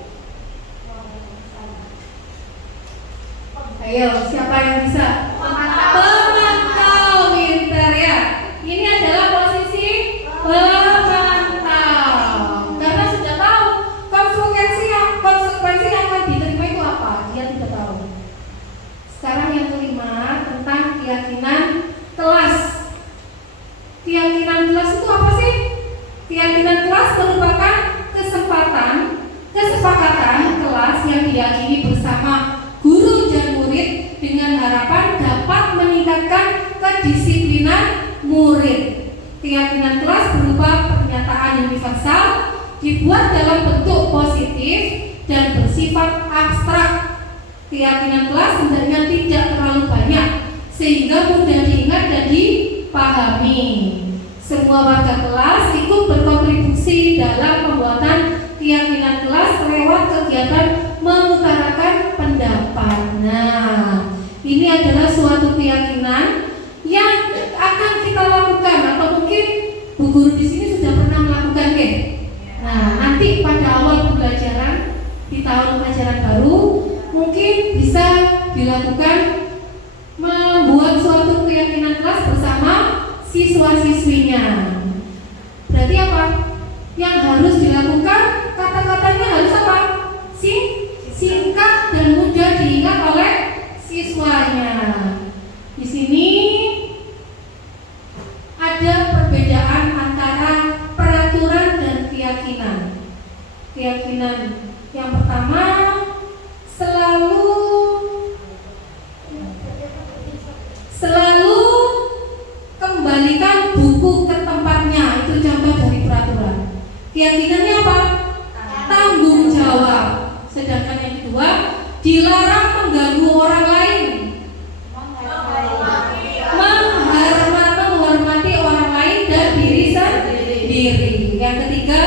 Ayo, siapa yang bisa? Pemantau, pintar ya. Ini adalah posisi pemantau. Karena sudah tahu konsekuensi yang akan diterima itu apa, dia tidak tahu. Sekarang yang kelima, tentang keyakinan kelas. Keyakinan kelas itu apa sih? Keyakinan kelas merupakan kesepakatan kelas yang diyakini bersama guru dan murid dengan harapan dapat meningkatkan kedisiplinan murid. Keyakinan kelas berupa pernyataan universal, dibuat dalam bentuk positif dan bersifat abstrak. Keyakinan kelas sebenarnya tidak terlalu banyak sehingga mudah diingat dan dipahami. Semua warga kelas ikut berkontribusi dalam pembuatan keyakinan kelas lewat kegiatan mengutarakan pendapat. Nah, ini adalah suatu keyakinan yang akan kita lakukan, atau mungkin Bu Guru di sini sudah pernah melakukan kan? Nah, nanti pada awal pembelajaran di tahun ajaran baru mungkin bisa dilakukan membuat suatu keyakinan kelas bersama siswa-siswinya. Berarti apa? Yang harus dilakukan, kata-katanya harus apa? Singkat dan mudah diingat oleh siswanya. Di sini ada perbedaan antara peraturan dan keyakinan. Keyakinan dengan yang pertama, selalu kembalikan buku ke tempatnya. Itu contoh dari peraturan. Keyakinannya apa? Tanggung jawab. Sedangkan yang kedua, dilarang mengganggu orang lain. Menghormati orang lain dan diri sendiri. Yang ketiga,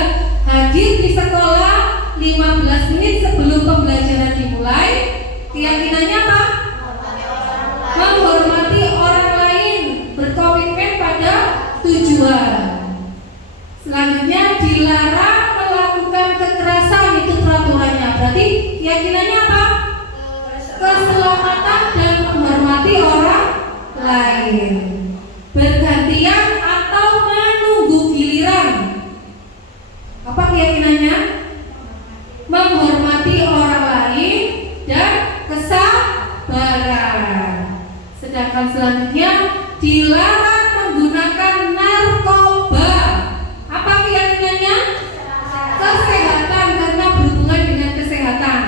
hadir di sekolah 15 menit sebelum pembelajaran dimulai. Keyakinannya apa? Menghormati orang lain, berkomitmen pada tujuan. Selanjutnya, dilarang melakukan kekerasan. Itu peraturannya. Berarti keyakinannya apa? Keselamatan dan menghormati orang lain. Bergantian atau menunggu giliran. Apa keyakinannya? Menghormati orang lain dan kesabaran. Sedangkan selanjutnya, dilarang menggunakan narkoba. Apa keyakinannya? Kesehatan, karena berhubungan dengan kesehatan.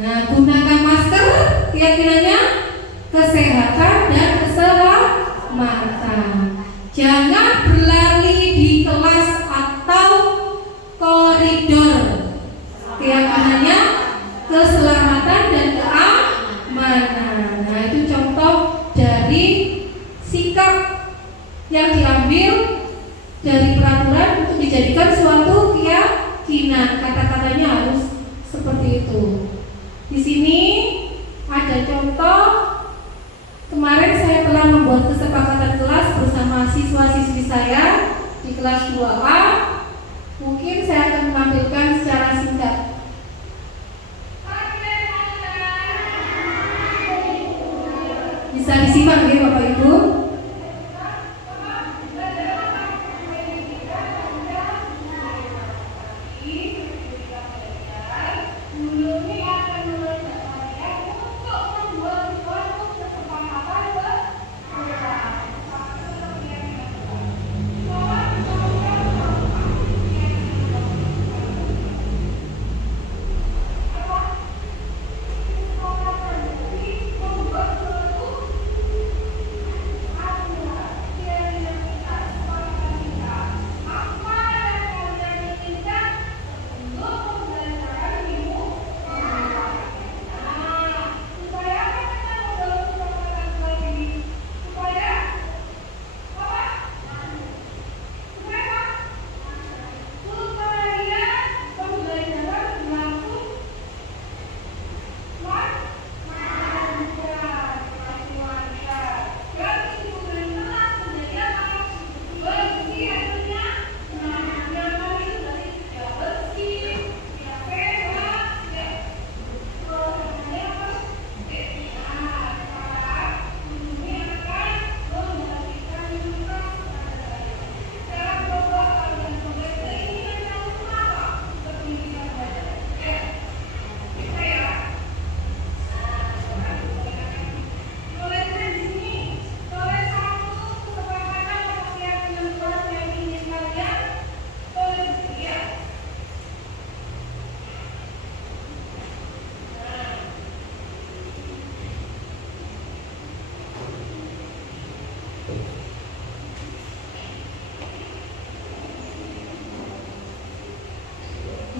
Nah, gunakan masker, keyakinannya kesehatan dan keselamatan. Jangan berlari di kelas atau koridor. Keyakinannya keselamatan dan keamanan. Nah, itu contoh dari sikap yang diambil dari peraturan untuk dijadikan suatu keyakinan. Kata-katanya harus seperti itu. Di sini ada contoh. Kemarin saya telah membuat kesepakatan kelas bersama siswa-siswi saya di kelas 2A. Mungkin saya akan menampilkan secara singkat. Bisa disimak ya Bapak Ibu.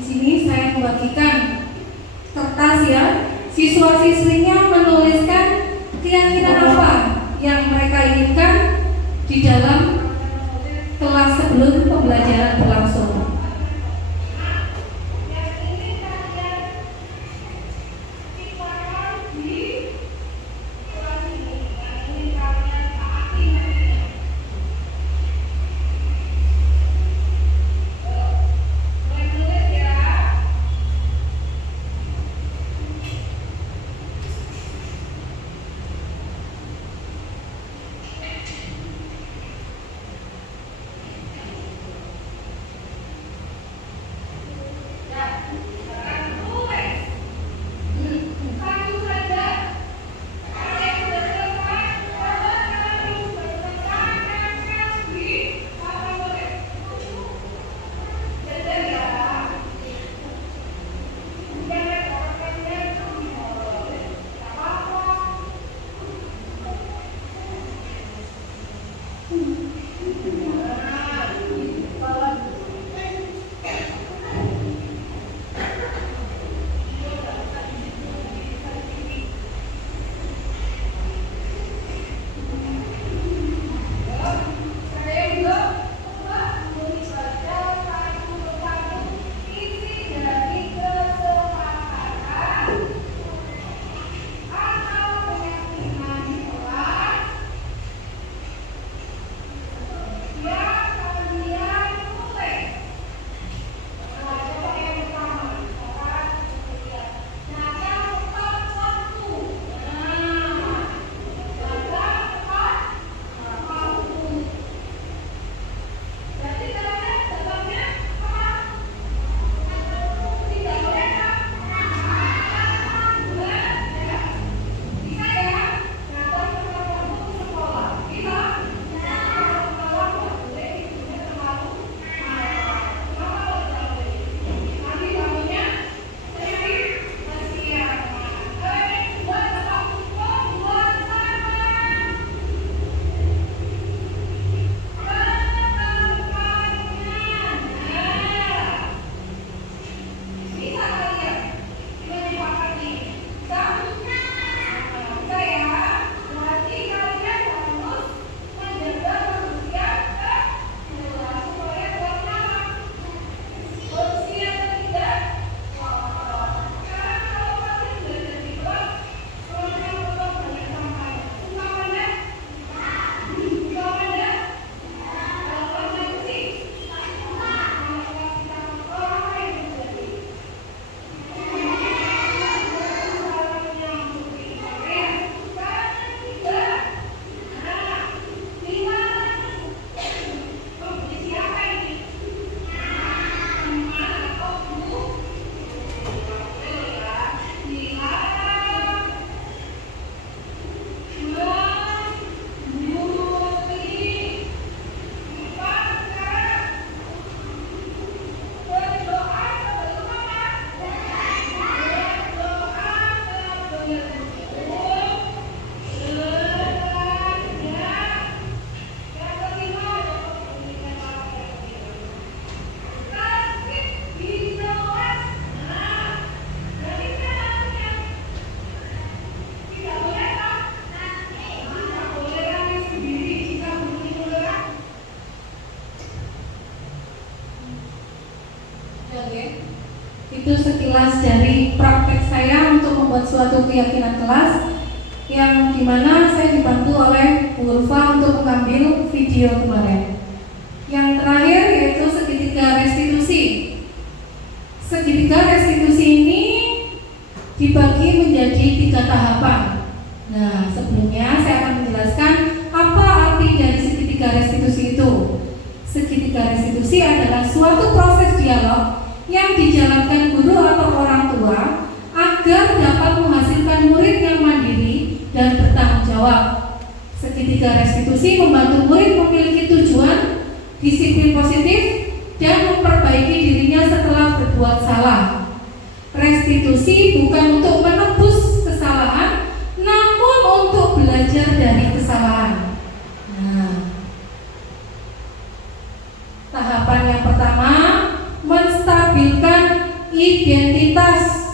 Di sini saya membagikan kertas ya. Siswa-siswinya menuliskan keyakinan apa yang mereka inginkan di dalam kelas sebelum pembelajaran berlangsung. kelas dari praktek saya untuk membuat suatu keyakinan kelas, yang dimana saya dibantu oleh Bu Ulfa untuk mengambil video kemarin. Yang terakhir yaitu segitiga restitusi. Segitiga restitusi ini dibagi menjadi 3 tahapan. Nah, sebelumnya saya akan menjelaskan apa arti dari segitiga restitusi itu. Segitiga restitusi adalah suatu proses dialog yang dijalankan guru atau orang tua agar dapat menghasilkan murid yang mandiri dan bertanggung jawab. Segitiga restitusi membantu murid memiliki tujuan, disiplin positif, dan memperbaiki dirinya setelah berbuat salah. Restitusi bukan untuk menebus kesalahan, namun untuk belajar dari kesalahan. Nah, tahapan yang pertama, menstabilkan identitas.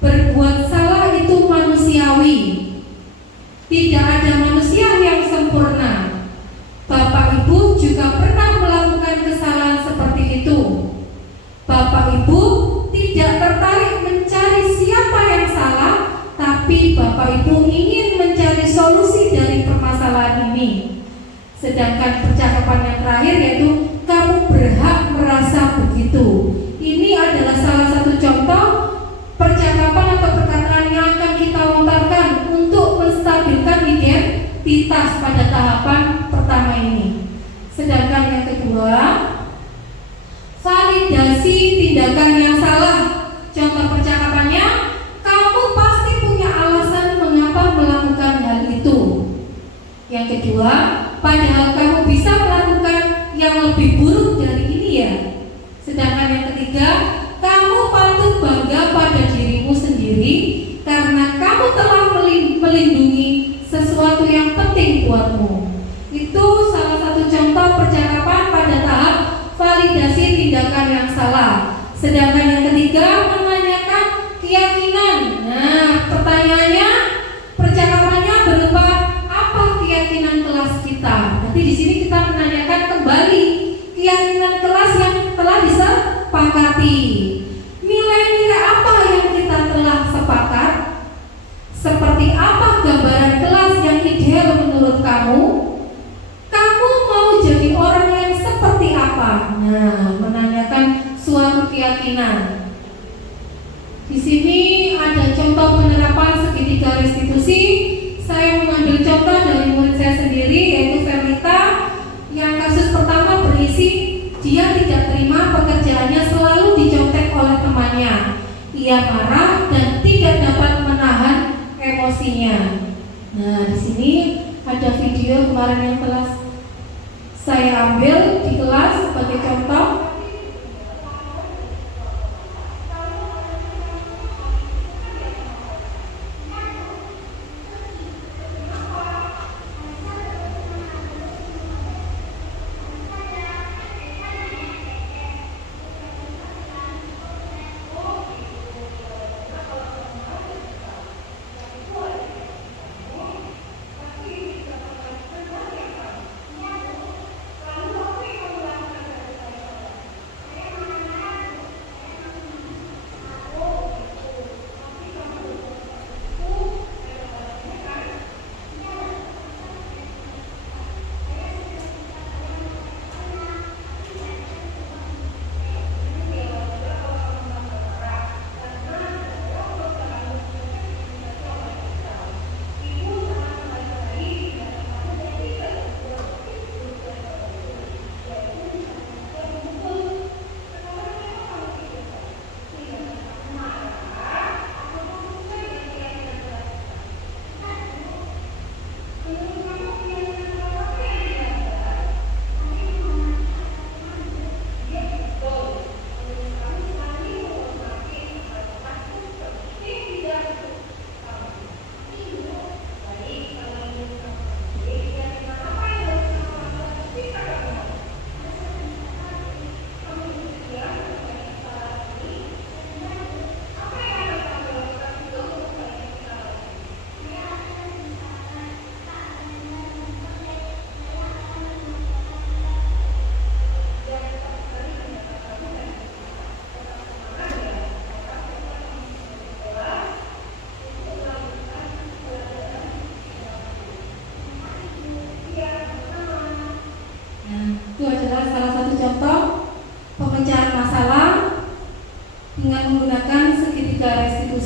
Berbuat salah itu manusiawi. Tidak ada manusia yang sempurna. Bapak Ibu juga pernah melakukan kesalahan seperti itu. Bapak Ibu tidak tertarik mencari siapa yang salah, tapi Bapak Ibu ingin mencari solusi dari permasalahan ini. Sedangkan percakapan yang terakhir yaitu kamu berhak merasa begitu. Ini adalah salah satu contoh percakapan atau perkataan yang akan kita lontarkan untuk menstabilkan identitas pada tahapan pertama ini. Sedangkan yang kedua, validasi tindakan yang salah. Contoh percakapannya, kamu pasti punya alasan mengapa melakukan hal itu. Yang kedua, padahal kamu bisa melakukan yang lebih buruk dari ini ya. Sedangkan yang ketiga, kamu patut bangga pada dirimu sendiri karena kamu telah melindungi sesuatu yang penting buatmu. Itu salah satu contoh percakapan pada tahap validasi tindakan yang salah. Sedangkan yang ketiga, menanyakan keyakinan. Nah, pertanyaannya, percakapannya berupa apa keyakinan kelas kita. Nanti di sini kita menanyakan kembali keyakinan kelas yang telah disepakati. Nilai-nilai apa yang kita telah sepakat? Seperti apa gambaran kelas yang ideal menurut kamu? Kamu mau jadi orang yang seperti apa? Nah, menanyakan suatu keyakinan. Di sini ada contoh penerapan segitiga restitusi. Saya mengambil contoh dari murid saya sendiri, yaitu Verlita, yang kasus pertama berisi dia tidak terima pekerjaannya selalu dicontek oleh temannya. Ia marah dan tidak dapat menahan emosinya. Nah, di sini ada video kemarin yang telah saya ambil di kelas sebagai contoh.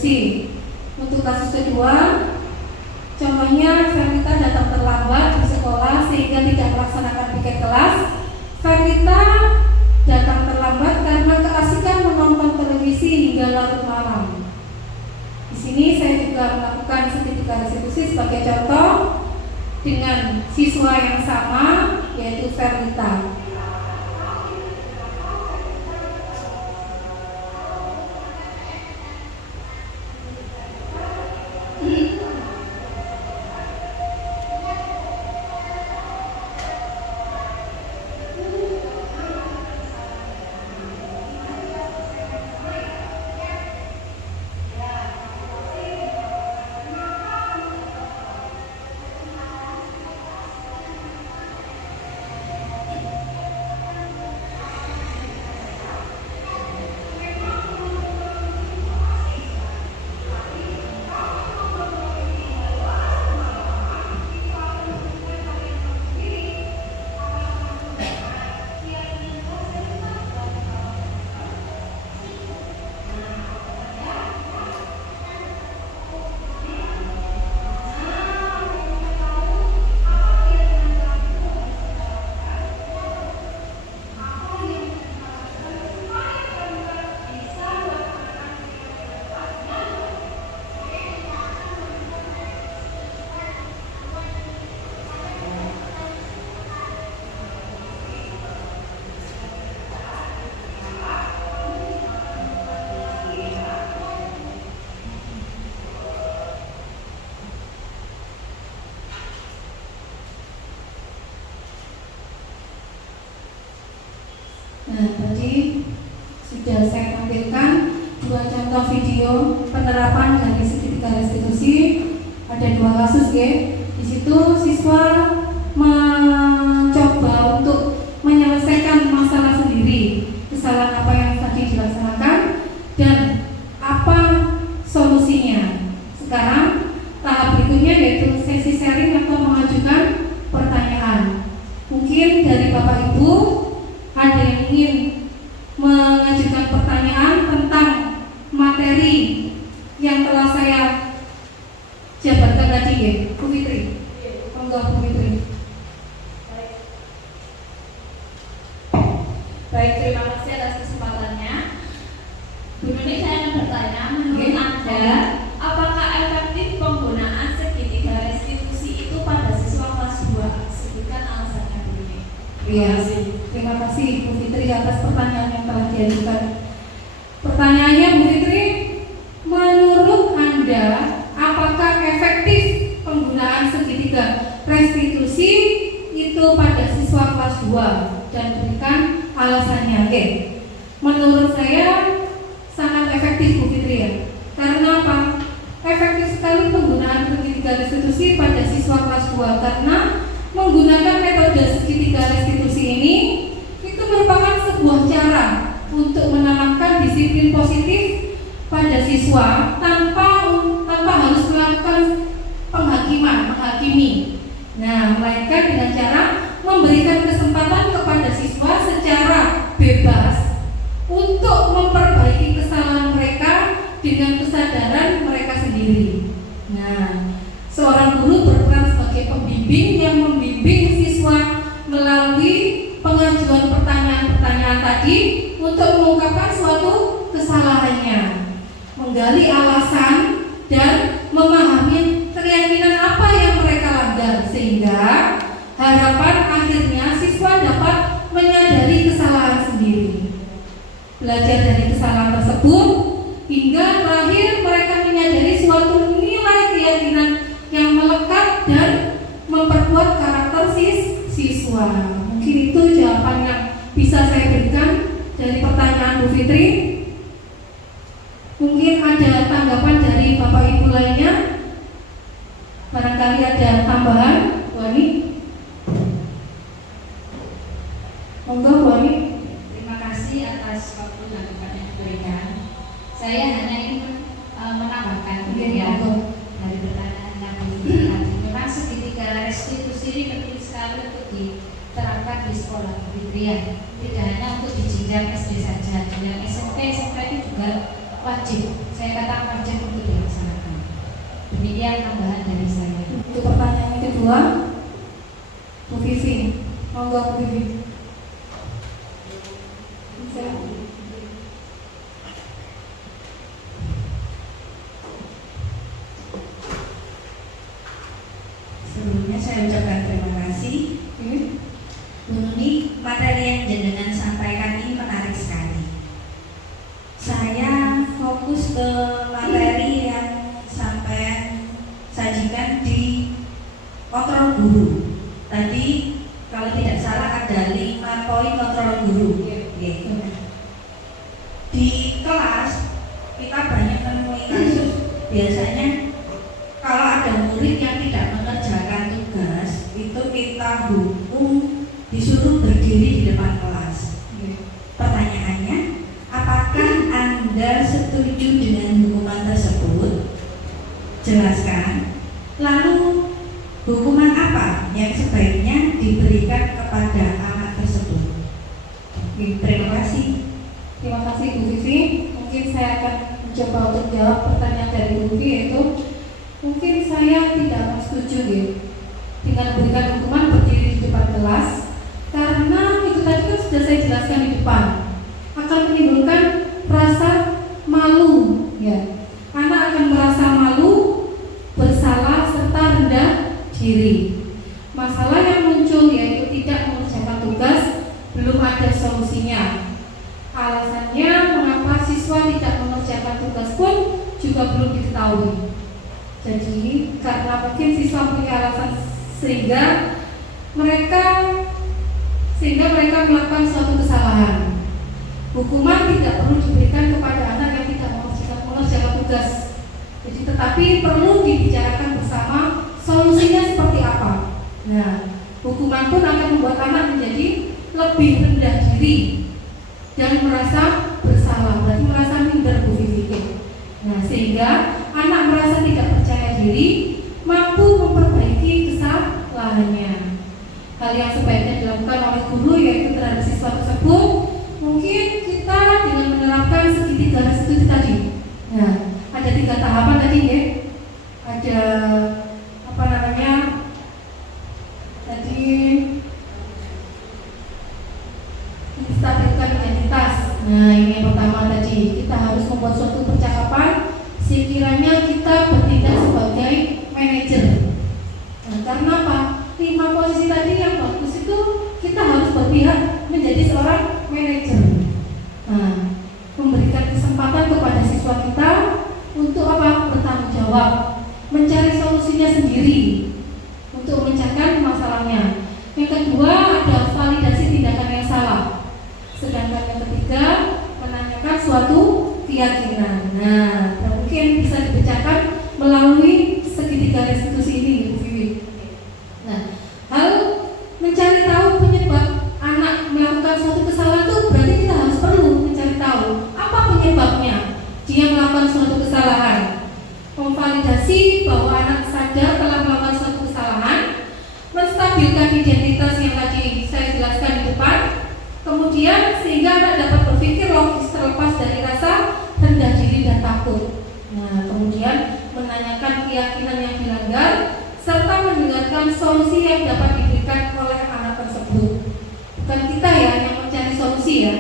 restitusi. Untuk kasus kedua, contohnya Verita datang terlambat di sekolah sehingga tidak melaksanakan piket kelas. Verita datang terlambat karena keasikan menonton televisi hingga larut malam. Di sini saya juga melakukan sertifikat restitusi sebagai contoh dengan siswa yang sama, yaitu Verita. Nah, tadi sudah saya tampilkan dua contoh video penerapan dari sertifikat restitusi. Ada dua kasus ya. Di situ siswa mencoba untuk menyelesaikan masalah sendiri, kesalahan apa yang tadi dilaksanakan dan apa solusinya. Sekarang tahap berikutnya yaitu sesi sharing atau mengajukan pertanyaan. Mungkin dari Bapak Ibu ada yang ingin mengajukan pertanyaan tentang materi yang telah saya jabarkan tadi ya, Bu Fitri. Monggo Bu Fitri. Baik, terima kasih atas kesempatannya. Bu Nuni, saya akan bertanya, menurut Anda, apakah efektif penggunaan segitiga restitusi itu pada siswa kelas 2? Sebutkan alasannya Bu Nuni. Terima kasih Bu Fitri atas pertanyaan yang telah diajukan. Pertanyaannya Bu Fitri, menurut Anda apakah efektif penggunaan segitiga restitusi itu pada siswa kelas 2 dan berikan alasannya? Oke. Menurut saya sangat efektif Bu Fitri ya. Karena apa? Efektif sekali penggunaan segitiga restitusi pada siswa kelas 2 karena menggunakan metode segitiga restitusi ini itu merupakan sebuah cara untuk menanamkan disiplin positif pada siswa tanpa harus melakukan menghakimi. Nah, melainkan dengan cara memberikan kesempatan kepada siswa secara bebas untuk memperbaiki kesalahan mereka dengan kesadaran mereka sendiri. Nah, seorang guru berperan sebagai pembimbing yang membimbing siswa melalui pengajuan pertanyaan-pertanyaan tadi untuk mengungkapkan suatu kesalahannya, menggali alasan dan memahami keyakinan apa yang mereka langgar sehingga harapan akhirnya siswa dapat menyadari kesalahan sendiri, belajar dari kesalahan tersebut hingga terakhir mereka menyadari suatu nilai keyakinan yang melekat dan memperkuat karakter siswa. Mungkin itu jawaban yang bisa saya berikan dari pertanyaan Bu Fitri. Mungkin ada tanggapan dari Bapak Ibu lainnya. Barangkali ada tambahan, Bu Ani. Monggo Bu Ani. Terima kasih atas waktu dan tempat yang diberikan. Saya hanya ingin menambahkan ya, dari pertanyaan yang tadi. Memang segitiga restitusi ini penting sekali untuk diterapkan di sekolah Fitri. Tidak hanya untuk di jenjang SD saja, jenjang SMP itu juga wajib. Saya katakan tetap wajib untuk dilaksanakan. Demikian tambahan dari saya. Untuk pertanyaan yang kedua, Bu Vivi, monggo Bu Vivi. Sebelumnya saya ucapkan terima kasih Bu Nuni, materi yang jenengan sampaikan ini menarik sekali. Saya fokus ke materi yang sampai sajikan di kontrol guru. Tadi kalau tidak salah ada 5 poin kontrol guru. Di kelas kita banyak menemui kasus, biasanya kalau ada murid yang tidak mengerjakan tugas, itu kita hukum disuruh berdiri di depan kelas. Pertanyaannya, apakah Anda setuju dengan hukuman tersebut? Jelaskan. Lalu hukuman apa yang sebaiknya diberikan kepada anak tersebut? Terima kasih. Terima kasih Bu Vivi. Mungkin saya akan mencoba untuk jawab pertanyaan dari Bu Vivi, yaitu mungkin saya tidak akan setuju dengan memberikan hukuman berdiri di depan kelas, karena itu tadi kan sudah saya jelaskan di depan, akan menimbulkan rasa malu, ya. Anak akan merasa malu, bersalah serta rendah diri. Masalah yang muncul yaitu tidak mengerjakan tugas, belum ada solusinya. Alasannya mengapa siswa tidak mengerjakan tugas pun juga belum diketahui. Jadi karena mungkin siswa punya alasan sehingga mereka melakukan suatu kesalahan. Hukuman tidak perlu diberikan kepada anak yang tidak mengerjakan tugas. Jadi tetapi perlu dibicarakan bersama solusinya seperti apa. Nah, hukuman pun akan membuat anak menjadi lebih rendah diri dan merasa bersalah, berarti merasa minder Bu Vivi. Nah, sehingga anak merasa tidak percaya diri, mampu memperbaiki kesalahannya. Hal yang sebaiknya dilakukan oleh guru yaitu terhadap siswa tersebut, mungkin kita dengan menerapkan segitiga restitusi tadi. Nah, ada 3 tahapan tadi ya. Ada tadi menstabilkan identitas. Nah, ini yang pertama tadi, kita harus membuat suatu percakapan sekiranya kita bertindak sebagai manajer. Nah, karena apa? 5 posisi tadi yang bagus itu kita harus berpihak menjadi seorang manajer. Nah, memberikan kesempatan kepada siswa kita untuk apa? Bertanggung jawab, mencari solusinya sendiri untuk memecahkan masalahnya. Yang kedua ada validasi tindakan yang salah. Sedangkan yang ketiga menanyakan suatu keyakinan. Nah, mungkin bisa dipecahkan melalui segitiga restitusi ini, Bu Vivi. Nah, hal mencari tahu penyebab anak melakukan suatu kesalahan itu berarti kita harus perlu mencari tahu apa penyebabnya dia melakukan suatu kesalahan. Memvalidasi bahwa anak sadar telah melakukan suatu kesalahan, menstabilkan identitas yang tadi saya jelaskan di depan, kemudian sehingga anak dapat berpikir logis terlepas dari rasa rendah diri dan takut. Nah, kemudian menanyakan keyakinan yang dilanggar serta mendengarkan solusi yang dapat diberikan oleh anak tersebut. Bukan kita ya yang mencari solusi ya,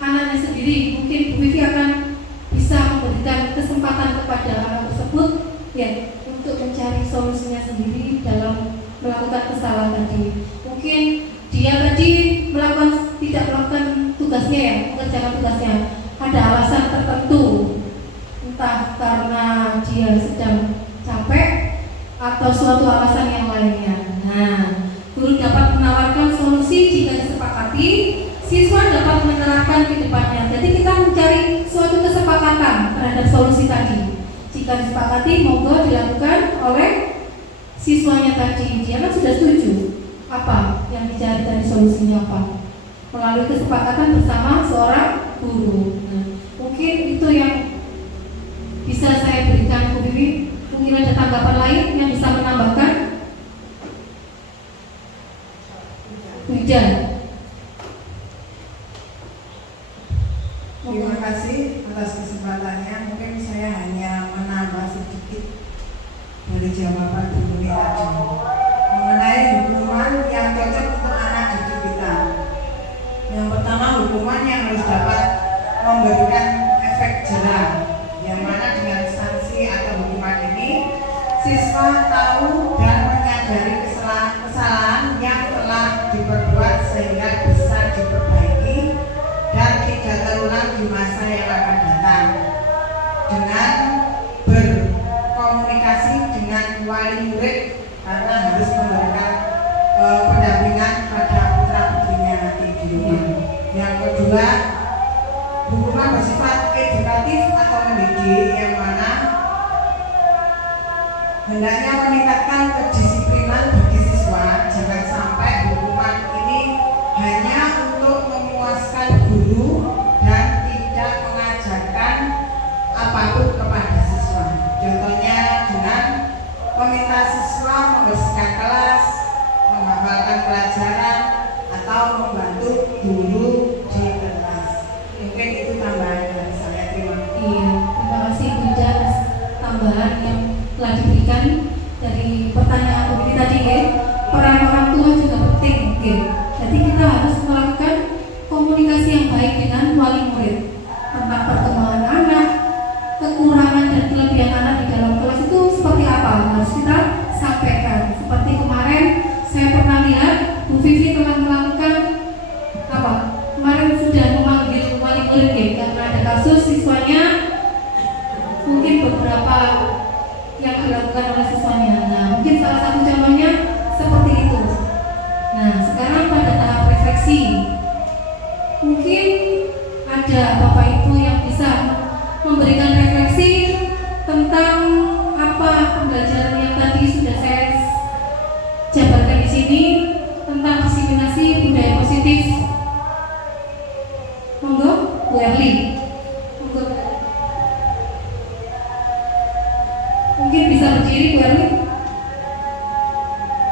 anaknya sendiri. Mungkin Bu Vivi akan bisa memberikan kesempatan kepada anak tersebut ya untuk mencari solusinya sendiri dalam melakukan kesalahan tadi. Mungkin dia tadi tidak melakukan tugasnya ya, mengerjakan tugasnya, ada alasan tertentu, entah karena dia sedang capek atau suatu alasan yang lainnya. Nah, guru dapat menawarkan solusi jika disepakati, siswa dapat menerapkan ke depannya. Jadi kita mencari suatu kesepakatan terhadap solusi tadi. Jika disepakati, monggo dilakukan oleh siswanya tadi. Dia kan sudah setuju apa yang dicari tadi solusinya apa, melalui kesepakatan bersama seorang guru. Nah, mungkin itu yang bisa saya berikan Bu Vivi. Mungkin ada tanggapan lain yang bisa menambahkan? Hujan. Terima kasih atas kesempatannya. Mungkin saya hanya dari jawaban Bu Nuni tadi mengenai hukuman yang cocok untuk anak didik kita. Yang pertama, hukuman yang harus dapat memberikan efek jerah, yang mana dengan sanksi atau hukuman ini siswa tahu dan menyadari kesalahan yang telah diperbuat sehingga bisa diperbaiki dan tidak terulang di masa yang akan datang, dengan berkomunikasi dengan wali murid karena harus memberikan pendampingan pada putra putrinya nanti di rumah. Yang kedua, hukuman bersifat edukatif atau mendidik, yang mana hendaknya meningkatkan kedisiplinan bagi siswa. Jangan sampai hukuman ini hanya untuk memuaskan guru dan tidak mengajarkan apapun kepada siswa. Contohnya dengan meminta siswa membersihkan kelas, menghafalkan pelajaran, atau membantu guru di kelas. Mungkin itu tambahan dari saya. Terima kasih. Iya, terima kasih Bunda atas tambahan yang telah diberikan dari pertanyaan Bu Nuni tadi ya. Peran orang tua juga penting mungkin. Jadi kita harus melakukan komunikasi yang baik dengan wali murid tentang perkembangan anak, kekurangan dan kelebihan anak di dalam kelas itu seperti apa harus kita sampaikan. Seperti kemarin saya pernah lihat Bu Vivi telah melakukan apa? Kemarin sudah memanggil wali murid ya, karena ada kasus siswanya mungkin beberapa yang dilakukan oleh siswanya. Nah, mungkin salah satu contohnya seperti itu. Nah, sekarang pada tahap refleksi, mungkin ada Bapak Ibu yang bisa memberikan refleksi tentang apa pembelajaran yang tadi sudah saya jabarkan di sini tentang diseminasi budaya positif. Monggo, Bu Erli. Monggo. Mungkin bisa berdiri, Bu Erli.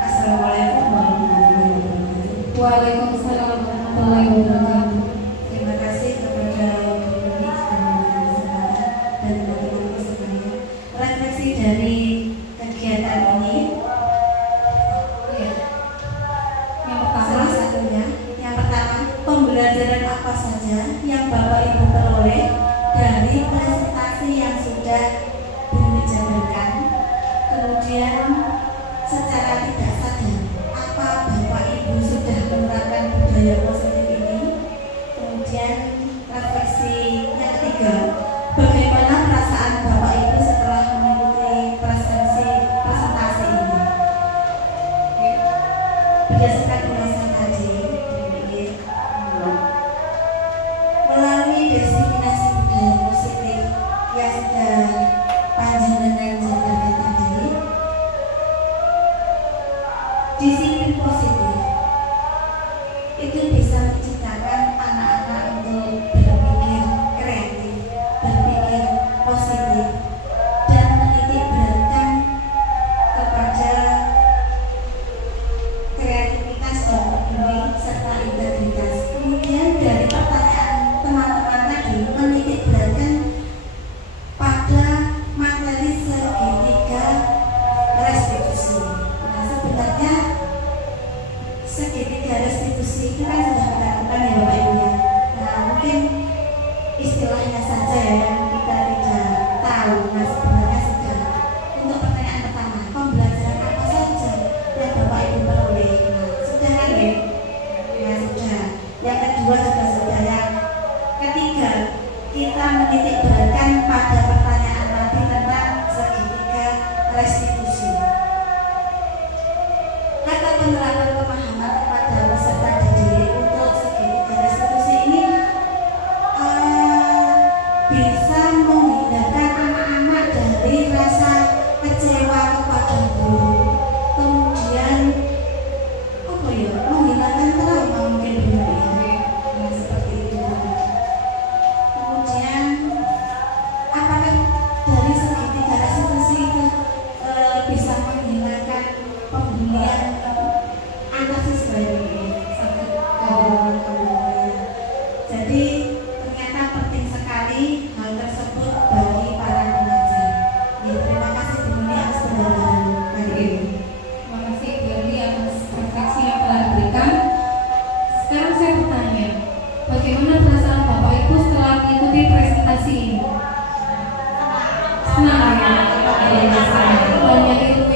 Assalamualaikum warahmatullahi wabarakatuh. Waalaikumsalam warahmatullahi wabarakatuh. Terima kasih kepada Bu Nuni sudah memberikan kesempatan dan teman-teman sekalian. Refleksi dari kegiatan ini, Ya. Yang pertama, salah satunya, yang pertama, pembelajaran apa saja yang Bapak Ibu peroleh dari presentasi yang sudah Bu Nuni jabarkan. Kemudian secara tidak sadar, apa Bapak Ibu sudah menerapkan budaya positif ini. Kemudian refleksi yang ketiga, bagaimana perasaan Bapak Ibu setelah mengikuti presentasi ini. Berdasarkan ulasan tadi, melalui diseminasi budaya positif yang sudah panjenengan jabarkan tadi, disiplin positif itu bisa menciptakan anak-anak untuk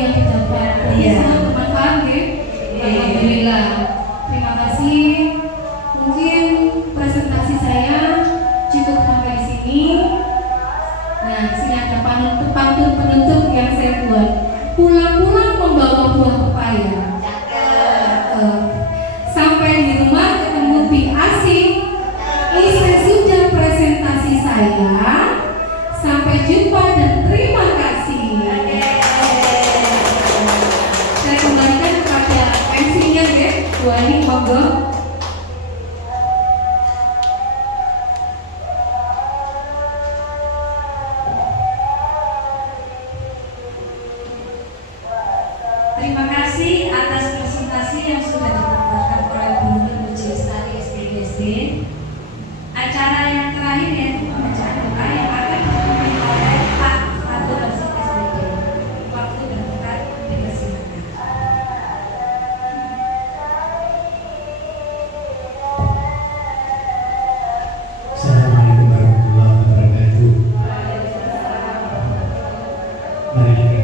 yang didapat. Iya. Semua bermanfaat ya. Alhamdulillah. Terima kasih. Mungkin presentasi saya cukup sampai di sini. Nah, sini ada pantun penutup yang saya buat. Pulang-pulang membawa buah pepaya. Sampai di rumah ketemu Bing Asih. Ini sudah presentasi saya. Sampai jumpa dan terima kasih. Saya kembalikan kepada MC-nya ya, Bu Ani, monggo. Terima kasih atas presentasi yang sudah dipaparkan oleh Gubernur Puji Lestari SDGSD. Acara yang terakhir yaitu pembacaan doa yang akan dipimpin oleh Pak Fatul Basir SDG. Waktu dan tempat dipersilakan. Assalamualaikum warahmatullahi wabarakatuh. Mari kita